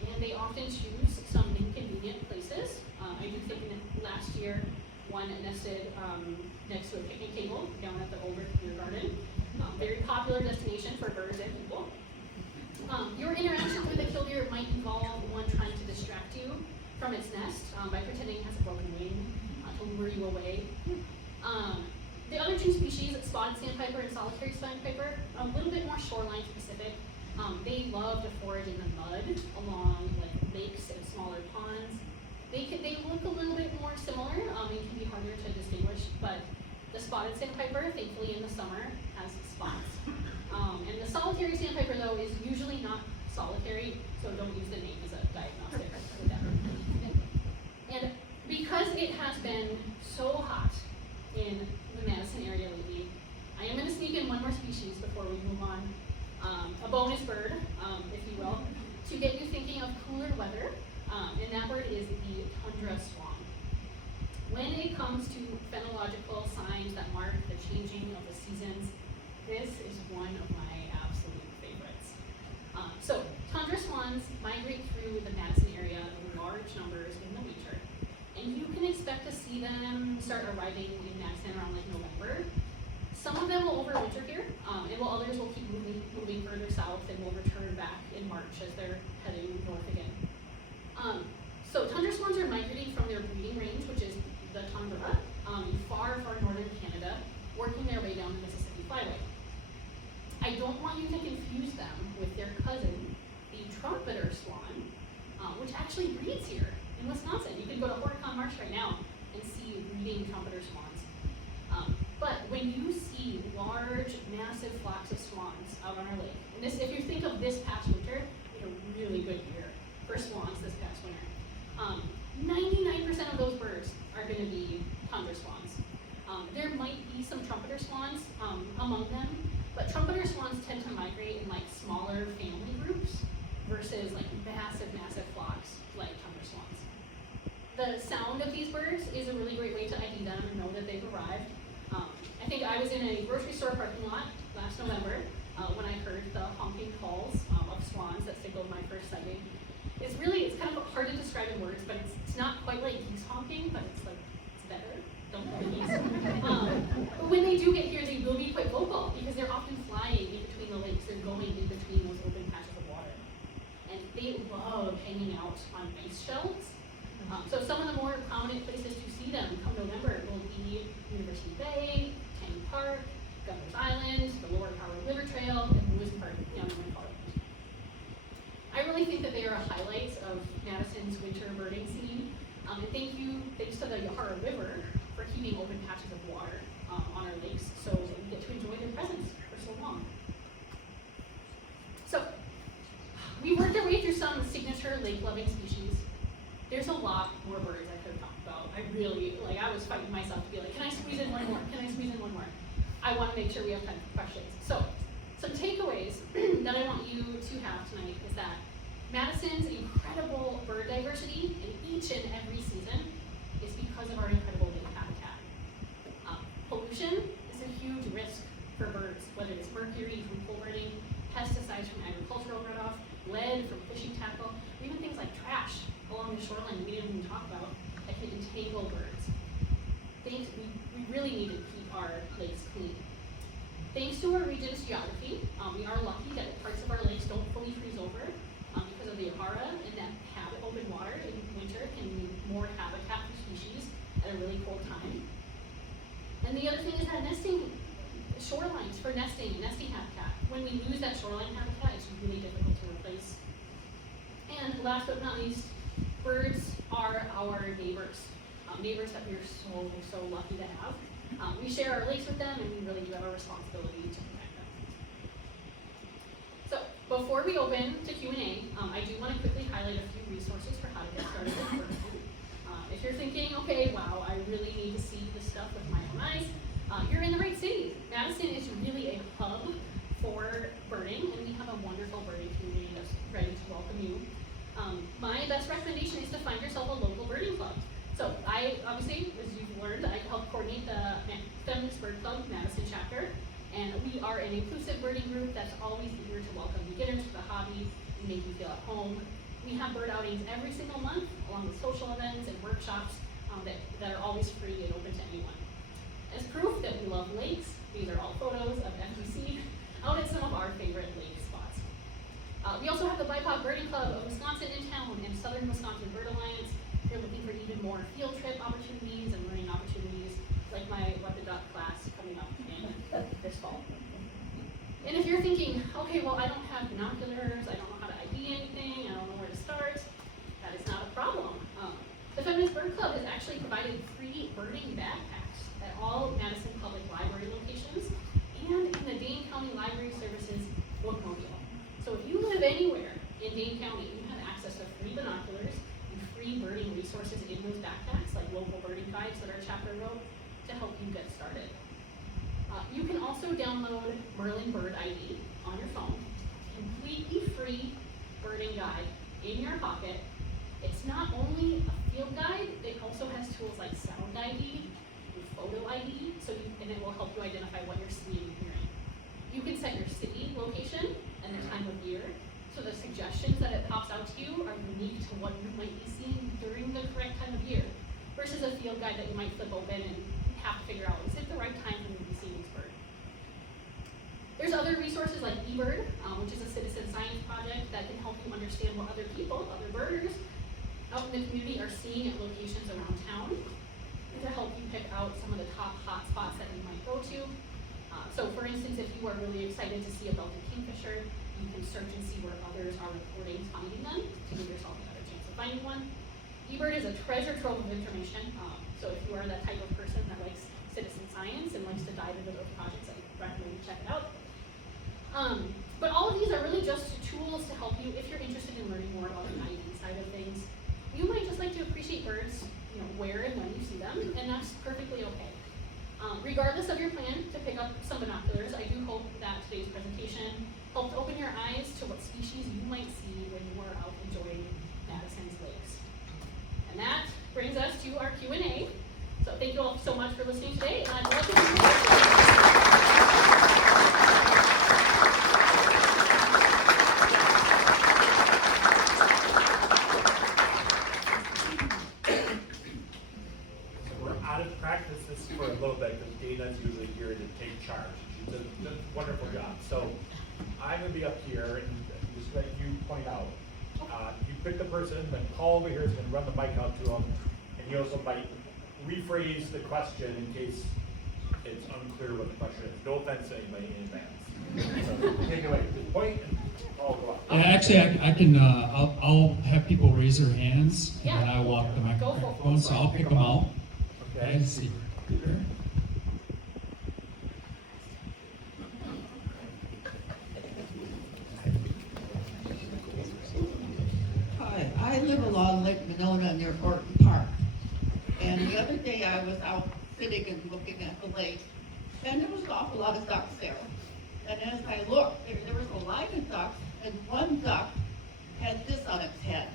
and they often choose some inconvenient places. I do think last year one nested next to a picnic table down at the older beer garden. Very popular destination for birds and people. Your interaction with a killdeer might involve one trying to distract you from its nest by pretending it has a broken wing to lure you away. The other 2 species, spotted sandpiper and solitary sandpiper, a little bit more shoreline specific. They love to forage in the mud along like lakes and small They look a little bit more similar, it can be harder to distinguish, but the spotted sandpiper, thankfully in the summer, has spots. And the solitary sandpiper, though, is usually not solitary, so don't use the name as a diagnostic for that. And because it has been so hot in the Madison area lately, I am going to sneak in one more species before we move on, a bonus bird, if you will, to get you thinking of cooler weather, and that bird is the tundra swan. When it comes to phenological signs that mark the changing of the seasons, this is one of my absolute favorites. So tundra swans migrate through the Madison area in large numbers in the winter, and you can expect to see them start arriving in Madison around like November. Some of them will overwinter here, and while others will keep moving further south and will return back in March as they're heading north again. So tundra swans are migrating from their breeding range, which is the tundra, far northern Canada, working their way down the Mississippi Flyway. I don't want you to confuse them with their cousin, the trumpeter swan, which actually breeds here in Wisconsin. You can go to Horicon Marsh right now and see breeding trumpeter swans. But when you see large, massive flocks of swans out on our lake, and this, if you think of this past winter, we had a really good year for swans this past winter. 99% of those birds are going to be tundra swans. There might be some trumpeter swans among them, but trumpeter swans tend to migrate in like smaller family groups versus like massive flocks like tundra swans. The sound of these birds is a really great way to ID them and know that they've arrived. I think I was in a grocery store parking lot last November when I heard the honking calls of swans that signaled my first sighting. It's kind of hard to describe in words, but it's not quite like geese honking, but it's better. Don't know geese. But when they do get here, they will be quite vocal because they're often flying in between the lakes. They're going in between those open patches of water. And they love hanging out on ice shelves. So some of the more prominent places to see them come November will be University Bay, Tang Park, Governor's Island, the Lower Howard River Trail, and Lewis Park, Young Park. I really think that they are highlights of Madison's winter birding scene. And thanks to the Yahara River for keeping open patches of water on our lakes so we get to enjoy their presence for so long. So, we worked our way through some signature lake-loving species. There's a lot more birds I could have talked about. I was fighting myself to be like, can I squeeze in one more? Can I squeeze in one more? I want to make sure we have time for questions. So, some takeaways that I want you to have tonight is that Madison's incredible bird diversity in each and every season is because of our incredible lake habitat. Pollution is a huge risk for birds, whether it's mercury from pole birding, pesticides from agricultural runoff, lead from fishing tackle, or even things like trash along the shoreline we didn't even talk about that can entangle birds. We really need to keep our lakes clean. Thanks to our region's geography, we are lucky that parts of our lakes don't fully freeze over because of the Yahara, and that open water in winter can mean more habitat for species at a really cold time. And the other thing is that nesting shorelines for nesting habitat. When we lose that shoreline habitat, it's really difficult to replace. And last but not least, birds are our neighbors. Neighbors that we are so lucky to have. We share our lakes with them, and we really do have a responsibility to protect them. So before we open to Q&A, I do want to quickly highlight a few resources for how to get started with birding. If you're thinking, okay, wow, I really need to see this stuff with my own eyes, you're in the right city. Madison is really a hub for birding, and we have a wonderful birding community that's ready to welcome you. My best recommendation is to find yourself a local birding club. So I, obviously, as you've learned, I help coordinate the Feminist Bird Club, Madison Chapter, and we are an inclusive birding group that's always eager to welcome beginners to the hobby and make you feel at home. We have bird outings every single month, along with social events and workshops that are always free and open to anyone. As proof that we love lakes, these are all photos of FBC out at some of our favorite lake spots. We also have the BIPOC Birding Club of Wisconsin in town and Southern Wisconsin Bird Alliance. If you're looking for even more field trip opportunities and learning opportunities, like my What the Duck class coming up in this fall. And if you're thinking, okay, well, I don't have binoculars, I don't know how to ID anything, I don't know where to start, that is not a problem. The Feminist Bird Club has actually provided free birding backpacks at all Madison Public Library locations and in the Dane County Library Services bookmobile. So if you live anywhere in Dane County, you have access to free binoculars and free birding resources in those backpacks, like local birding guides that our chapter wrote, to help you get started. You can also download Merlin Bird ID on your phone, completely free birding guide in your pocket. It's not only a field guide, it also has tools like sound ID and photo ID, and it will help you identify what you're seeing and hearing. You can set your city location and the time of year, so the suggestions that it pops out to you are unique to what you might be seeing during the correct time of year, versus a field guide that you might flip open and have to figure out, is it the right time for me to be seeing this bird? There's other resources like eBird, which is a citizen science project that can help you understand what other people, other birders, out in the community are seeing at locations around town, and to help you pick out some of the top hot spots that you might go to. So for instance, if you are really excited to see a belted kingfisher, you can search and see where others are reporting finding them to give yourself a better chance of finding one. eBird is a treasure trove of information, so if you are that type of person that likes citizen science and likes to dive into those projects, I recommend you check it out. But all of these are really just tools to help you if you're interested in learning more about the ID side of things. You might just like to appreciate birds, where and when you see them, and that's perfectly okay. Regardless of your plan to pick up some binoculars, I do hope that today's presentation helped open your eyes to what species you might see when you are out enjoying Madison's lakes. And that brings us to our Q&A. So thank you all so much for listening today, and I'd love to hear your questions. For a little bit, because Dana's usually here to take charge. She does a wonderful job. So I'm going to be up here and just let you point out. You pick the person, then Paul over here is going to run the mic out to him, and he also might rephrase the question in case it's unclear what the question is. No offense to anybody in advance. So take it away. Just point and Paul go up. Yeah, actually, I can. I'll have people raise their hands, and then I walk the microphone, so I'll pick them out. Okay. And see. Hi, I live along Lake Monona near Orton Park. And the other day I was out sitting and looking at the lake, and there was an awful lot of ducks there. And as I looked, there was a line of ducks, and one duck had this on its head.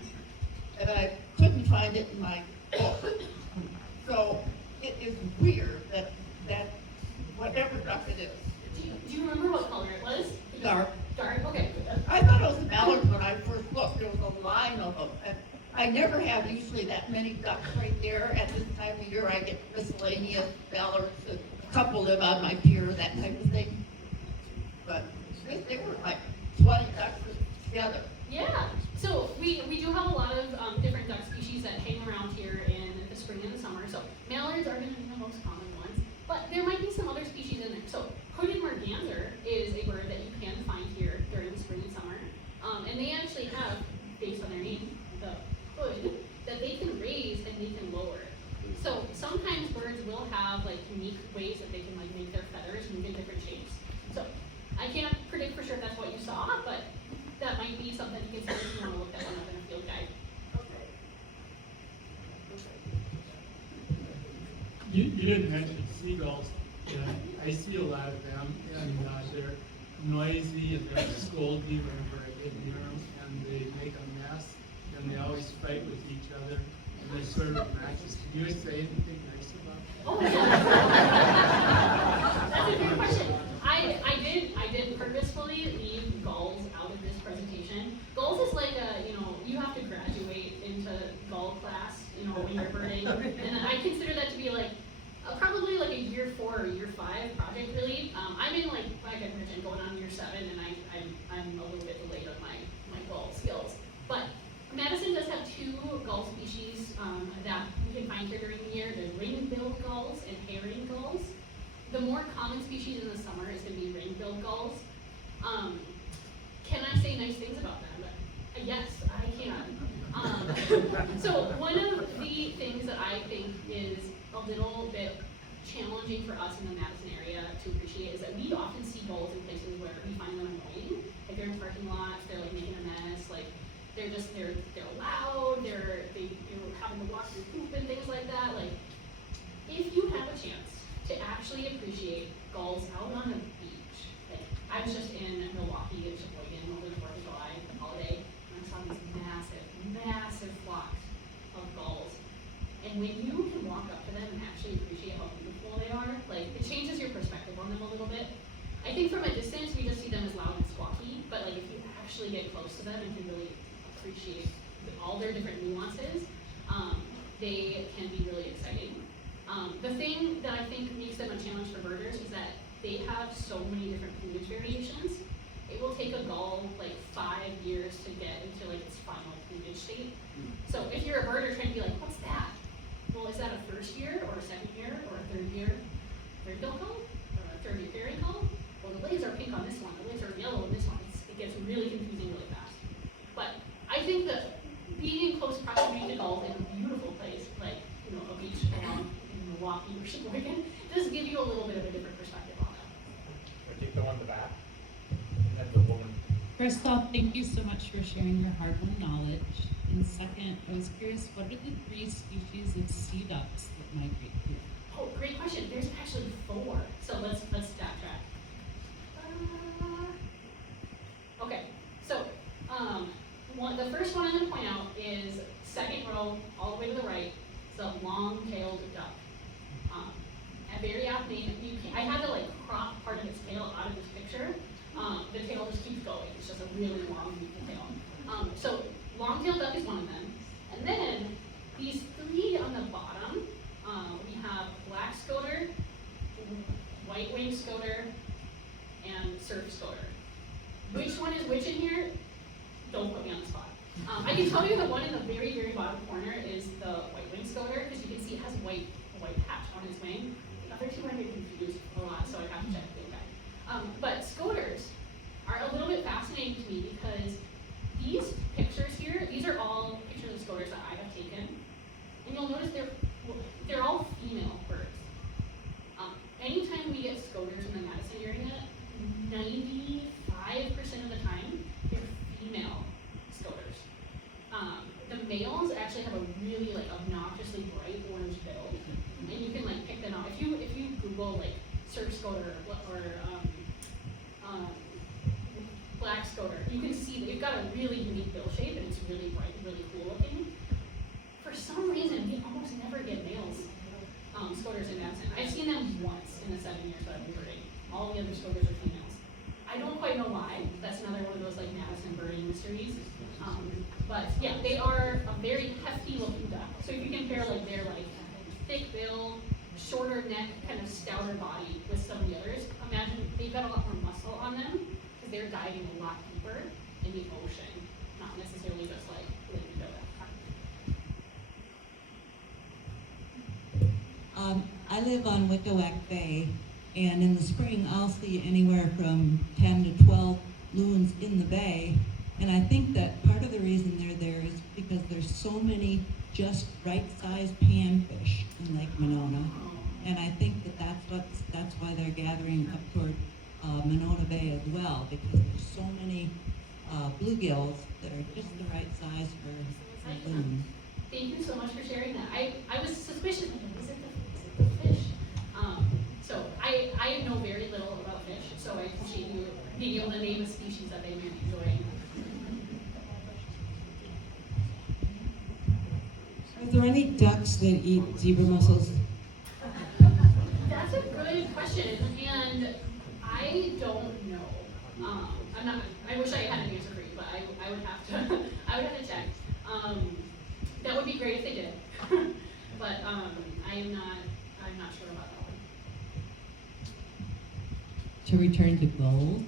And I couldn't find it in my book. So it is weird that whatever duck it is. Do you remember what color it was? Dark. Dark, okay. I thought it was mallards when I first looked. There was a line of them. And I never have usually that many ducks right there. At this time of year, I get miscellaneous mallards. A couple live on my pier, that type of thing. But they were like 20 ducks together. Yeah, so we do have a lot of different duck species that hang around here in the spring and the summer. So mallards are going to be the most common ones, but there might be some other species in there. So hooded merganser is a bird that you can find here during the spring and summer. And they actually have, based on their name, the hood, that they can raise and they can lower. So sometimes birds will have like unique ways that they can like make their feathers move in different shapes. So I can't predict for sure if that's what you saw, but that might be something to consider if you want to look that one up in a field guide. You didn't mention seagulls. I see a lot of them, and they're noisy and they're scoldy whenever I get near them, and they make a mess, and they always fight with each other, and they're sort of obnoxious. Can you say anything nice about them? Oh, yeah. That's a good question. I did purposefully leave gulls out of this presentation. Gulls is like you have to graduate into gull class, when you're birding. And I consider that to be like, probably like a year 4 or year 5 project really. I'm in like I mentioned, going on year 7, and I'm a little bit delayed on my gull skills. But Madison does have 2 gull species that we can find here during the year. There's ring-billed gulls and herring gulls. The more common species in the summer is going to be ring-billed gulls. Can I say nice things about them? Yes, I can. So one of the things that I think is a little bit challenging for us in the Madison area to appreciate is that we often see gulls in places where we find them annoying. Like they're in parking lots, they're like making a mess, like they're loud, you're having to walk through poop and things like that. Like if you have a chance to actually appreciate gulls out on a beach, like I was just in Milwaukee and Sheboygan over the 4th of July holiday, and I saw these massive flocks of gulls. And when you can walk up to them and actually appreciate how beautiful they are, like it changes your perspective on them a little bit. I think from a distance we just see them as loud and squawky, but like if you actually get close to them and can really appreciate all their different nuances, they can be really exciting. The thing that I think makes them a challenge for birders is that they have so many different plumage variations. It will take a gull like 5 years to get into like its final plumage state. So if you're a birder trying to be like, what's that? Well, is that a first year or a second year or a third year third-bill gull or a third-year pairing gull? Well, the legs are pink on this one, the legs are yellow on this one. It gets really confusing really fast. But I think that being in close proximity to gulls in a beautiful place, like a beach along in Milwaukee or Sheboygan, does give you a little bit of a different perspective on them. I take the one in the back, and then the woman. First off, thank you so much for sharing your hard-won knowledge. And second, I was curious, what are the 3 species of sea ducks that migrate here? Oh, great question. There's actually 4. So let's backtrack. Okay, so the first one I'm going to point out is second row, all the way to the right. It's a long-tailed duck. A very apt name. I had to like crop part of its tail out of this picture. The tail just keeps going. It's just a really long, beautiful tail. So long-tailed duck is one of them. And then these 3 on the bottom, we have black scoter, white-winged scoter, and surf scoter. Which one is which in here? Don't put me on the spot. I can tell you the one in the very, very bottom corner is the white-winged scoter, because you can see it has a white patch on its wing. The other 2 might get confused a lot, so I have to check the guy. But scoters are a little bit fascinating to me because these pictures here, these are all pictures of scoters that I have taken. And you'll notice they're all female birds. Anytime we get scoters in the Madison area, 95% of the time, they're female scoters. The males actually have a really like obnoxiously bright orange bill, and you can like pick them out. If you Google like surf scoter or black scoter, you can see that they've got a really unique bill shape and it's really bright and really cool looking. For some reason, we almost never get males scoters in Madison. I've seen them once in the 7 years that I've been birding. All the other scoters are females. I don't quite know why. That's another one of those like Madison birding mysteries. But yeah, they are a very hefty looking duck. So if you compare like their like thick bill, shorter neck, kind of stouter body with some of the others, imagine they've got a lot more muscle on them because they're diving a lot deeper in the ocean, not necessarily just like Lake Mendota. I live on Wickawack Bay, and in the spring I'll see anywhere from 10 to 12 loons in the bay, and I think that part of the reason they're there is because there's so many just right-sized panfish in Lake Monona, and I think that's why they're gathering up toward Monona Bay as well, because there's so many bluegills that are just the right size for loons. Thank you so much for sharing that. I was suspicious, is it the fish? So I know very little about fish, so I appreciate you being able to name a species that they might enjoy. Are there any ducks that eat zebra mussels? That's a good question, and I don't know. I wish I had an answer for you, but I would have to check. That would be great if they did, but I'm not sure about that one. To return to gulls,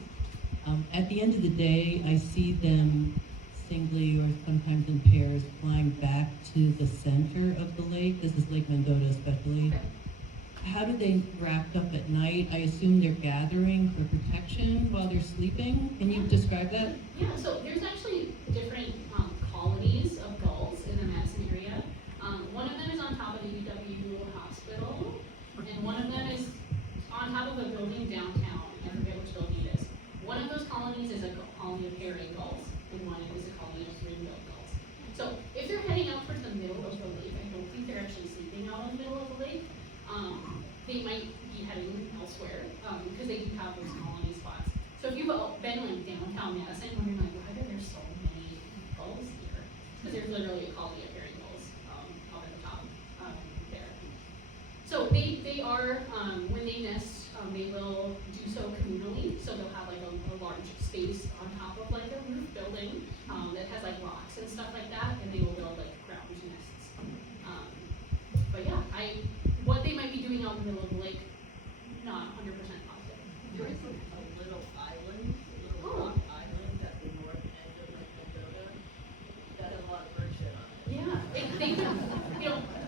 at the end of the day, I see them singly or sometimes in pairs flying back to the center of the lake. This is Lake Mendota especially. Okay. How do they raft up at night? I assume they're gathering for protection while they're sleeping. Can you describe that? Yeah, so there's actually different colonies of gulls in the Madison area. because they do have those colony spots. So if you've been like downtown Madison, wondering like, why are there so many gulls here? Because there's literally a colony of herring gulls up at the top there. So they are, when they nest, they will do so communally. So they'll have like a large space on top of like a roof building that has like rocks and stuff like that, and they will build like ground nests. But yeah, what they might be doing out in the middle of the lake, not 100% positive. There is a little island, at the north end of Lake Mendota that has a lot of bird shit on it. Yeah, they could,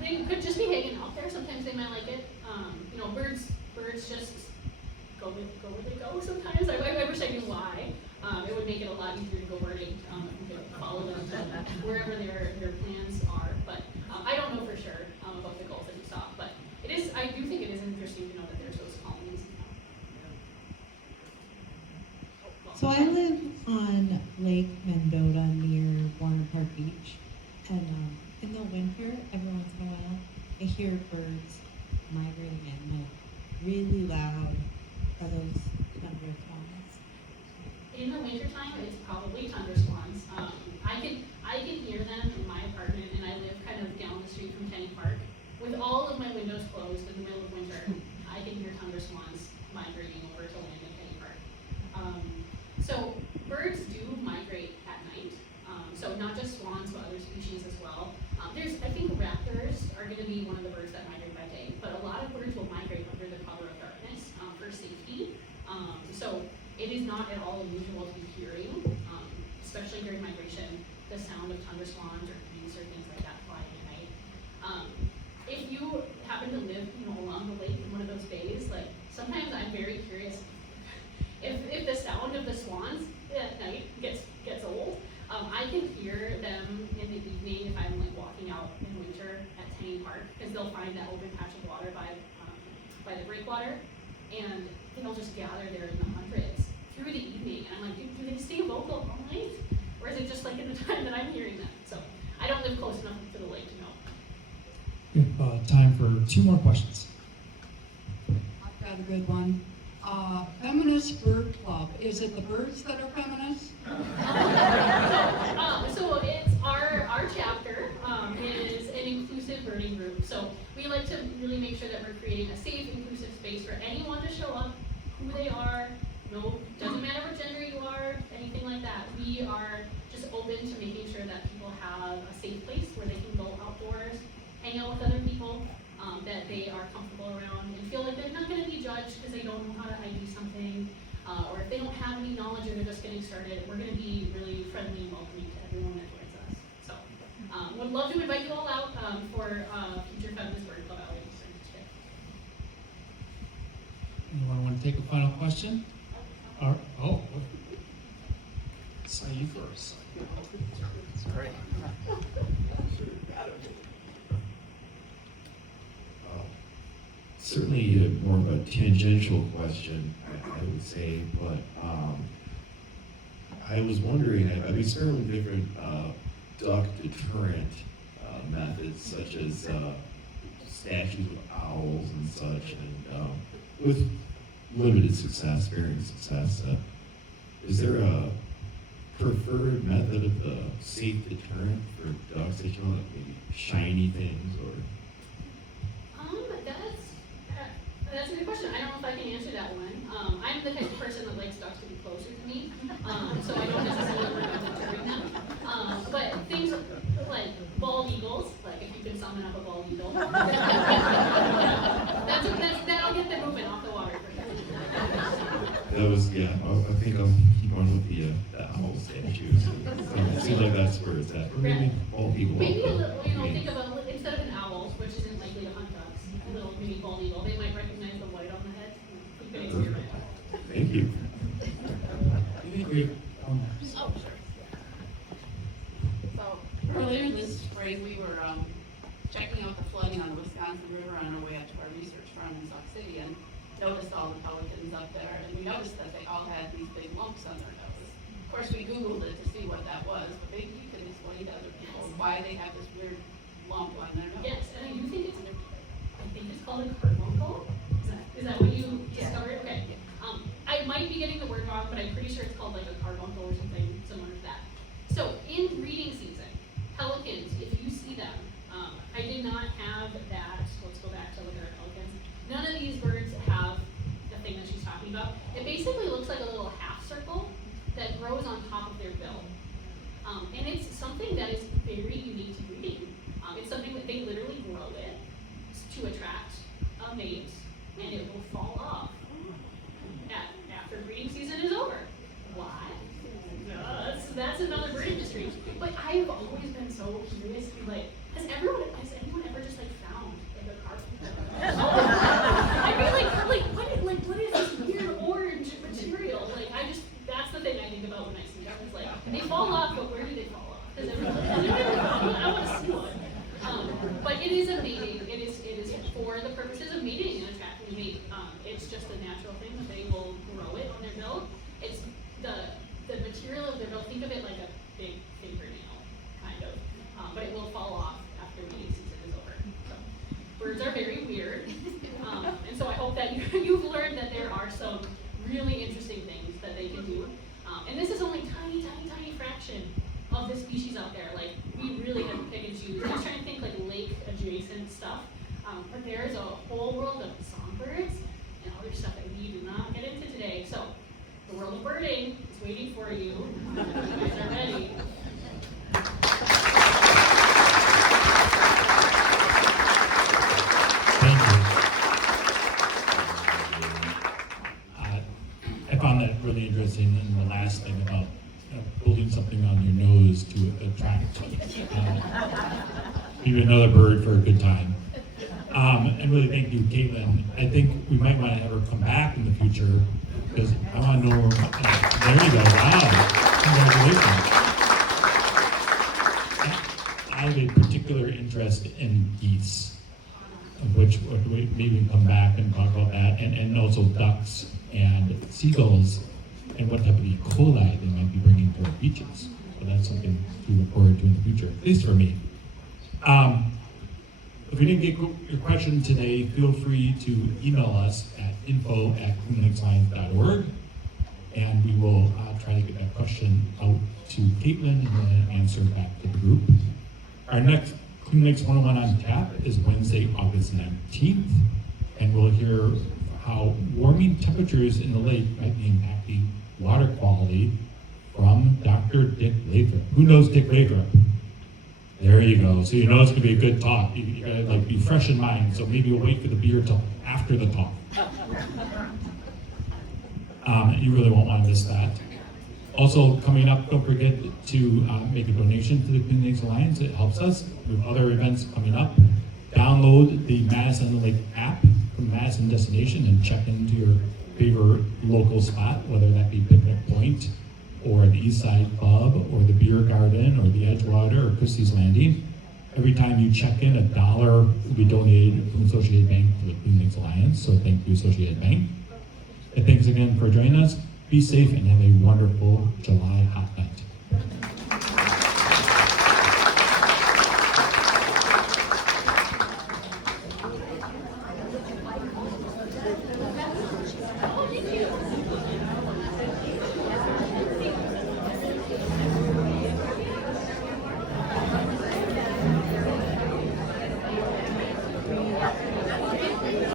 they could just be hanging out there. Sometimes they might like it. Birds just go where they go sometimes. I wish I knew why. It would make it a lot easier to go birding if we could follow them to wherever their plans are. But I don't know for sure about the gulls that you saw. But I do think it is interesting to know that there's those colonies now. So I live on Lake Mendota near Warner Park Beach, and in the winter, every once in a while, I hear birds migrating in, like really loud. Are those tundra swans? In the wintertime, it's probably tundra swans. I can hear them in my apartment, and I live kind of down the street from Kenny Park. With all of my windows closed in the middle of winter, I can hear tundra swans migrating over to land in Kenny Park. So birds do migrate at night. So not just swans, but other species as well. I think raptors are going to be one of the birds that migrate by day, but a lot of birds will migrate under the cover of darkness for safety. So it is not at all unusual to be hearing, especially during migration, the sound of tundra swans or geese or things like that flying at night. If you happen to live, along the lake in one of those bays, like sometimes I'm very curious if the sound of the swans at night gets old. I can hear them in the evening if I'm like walking out in winter at Kenny Park, because they'll find that open patch of water by the breakwater, and they'll just gather there in the hundreds through the evening. And I'm like, do they stay local all night, or is it just like in the time that I'm hearing them? So I don't live close enough to the lake to know. We have time for 2 more questions. I've got a good one. Feminist Bird Club. Is it the birds that are feminists? So it's our chapter is an inclusive birding group. So we like to really make sure that we're creating a safe, inclusive space for anyone to show up, who they are. No, doesn't matter what gender you are, anything like that. We are just open to making sure that people have a safe place where they can go outdoors, hang out with other people that they are comfortable around, and feel like they're not going to be judged because they don't know how to ID something, or if they don't have any knowledge or they're just getting started. We're going to be really friendly and welcoming to everyone that joins us. So would love to invite you all out for future Feminist Bird Club outings. Anyone want to take a final question? Say you first. Sorry. Certainly more of a tangential question, I would say, but I was wondering, I've experimented with different duck deterrent methods, such as statues with owls and such, and with limited success, varying success. Is there a preferred method of the safe deterrent for ducks that you know, like maybe shiny things or? That's a good question. I don't know if I can answer that one. I'm the type of person that likes ducks to be closer to me, so I don't necessarily worry about deterring them. But things like bald eagles, like if you can summon up a bald eagle, that'll get them moving off the water. That was, yeah, I think I'll keep on with the owl statues. It seems like that's where it's at. Or maybe bald eagle. Maybe a little, think of instead of an owl, which isn't likely to hunt ducks, a little maybe bald eagle, they might recognize the white on the head. Keep it in your head. Thank you. Oh, sure. So earlier this spring, we were checking out the flooding on the Wisconsin River on our way up to our research farm in Sauk City, and noticed all the pelicans up there, and we noticed that they all had these big lumps on their nose. Of course, we Googled it to see what that was, but maybe you can explain to other people why they have this weird lump on their nose. Yes, and I do think it's called a carbuncle. Is that what you discovered? Okay. I might be getting the word wrong, but I'm pretty sure it's called like a carbuncle or something similar to that. So in breeding season, pelicans, if you see them, I did not have that. Let's go back to look at our pelicans. None of these birds have the thing that she's talking about. It basically looks like a little half circle that grows on top of their bill. And it's something that is very unique to breeding. It's something that they literally grow it to attract a mate, and it will fall off after breeding season is over. Why? That's another bird industry. But I've always been so curious to be like, has anyone ever just like found like a carpet? I mean, what is this weird orange material? Like, that's the thing I think about when I see them. It's like, they fall off, but where do they fall off? Has anyone found one? I want to see one. But it is a mating. It is for the purposes of mating and attracting a mate. It's just a natural thing that they will grow it on their bill. It's the material of their bill. Think of it like a big fingernail, kind of. But it will fall off after mating season is over. So, birds are very weird. And so I hope that you've learned that there are some really interesting things that they can do. And this is only tiny, tiny, tiny fraction of the species out there. Like, we really have to pick and choose. I was trying to think like lake adjacent stuff. But there's a whole world of songbirds and other stuff that we do not get into today. So the world of birding is waiting for you. If you guys are ready. Thank you. I found that really interesting, and the last thing about building something on your nose to attract maybe another bird for a good time. And really thank you, Caitlyn. I think we might want to have her come back in the future because I want to know. There you go. Wow. Congratulations. I have a particular interest in geese, which maybe come back and talk about that, and also ducks and seagulls and what type of E. coli they might be bringing to our beaches. So that's something to look forward to in the future, at least for me. If we didn't get your question today, feel free to email us at info@cleanlakescience.org, and we will try to get that question out to Caitlyn and then answer back to the group. Our next Clean Lakes 101 on Tap is Wednesday, August 19th, and we'll hear how warming temperatures in the lake might be impacting water quality from Dr. Dick Lathrop. Who knows Dick Lathrop? There you go. So you know it's gonna be a good talk. You gotta like be fresh in mind. So maybe we'll wait for the beer till after the talk. You really won't want to miss that. Also coming up, don't forget to make a donation to the Clean Lakes Alliance. It helps us. We have other events coming up. Download the Madison Lake app from Madison Destination and check into your favorite local spot, whether that be Picnic Point or the East Side Club or the Beer Garden or the Edgewater or Christie's Landing. Every time you check in, $1 will be donated from Associated Bank to the Clean Lakes Alliance. So thank you, Associated Bank. And thanks again for joining us. Be safe and have a wonderful July hot night.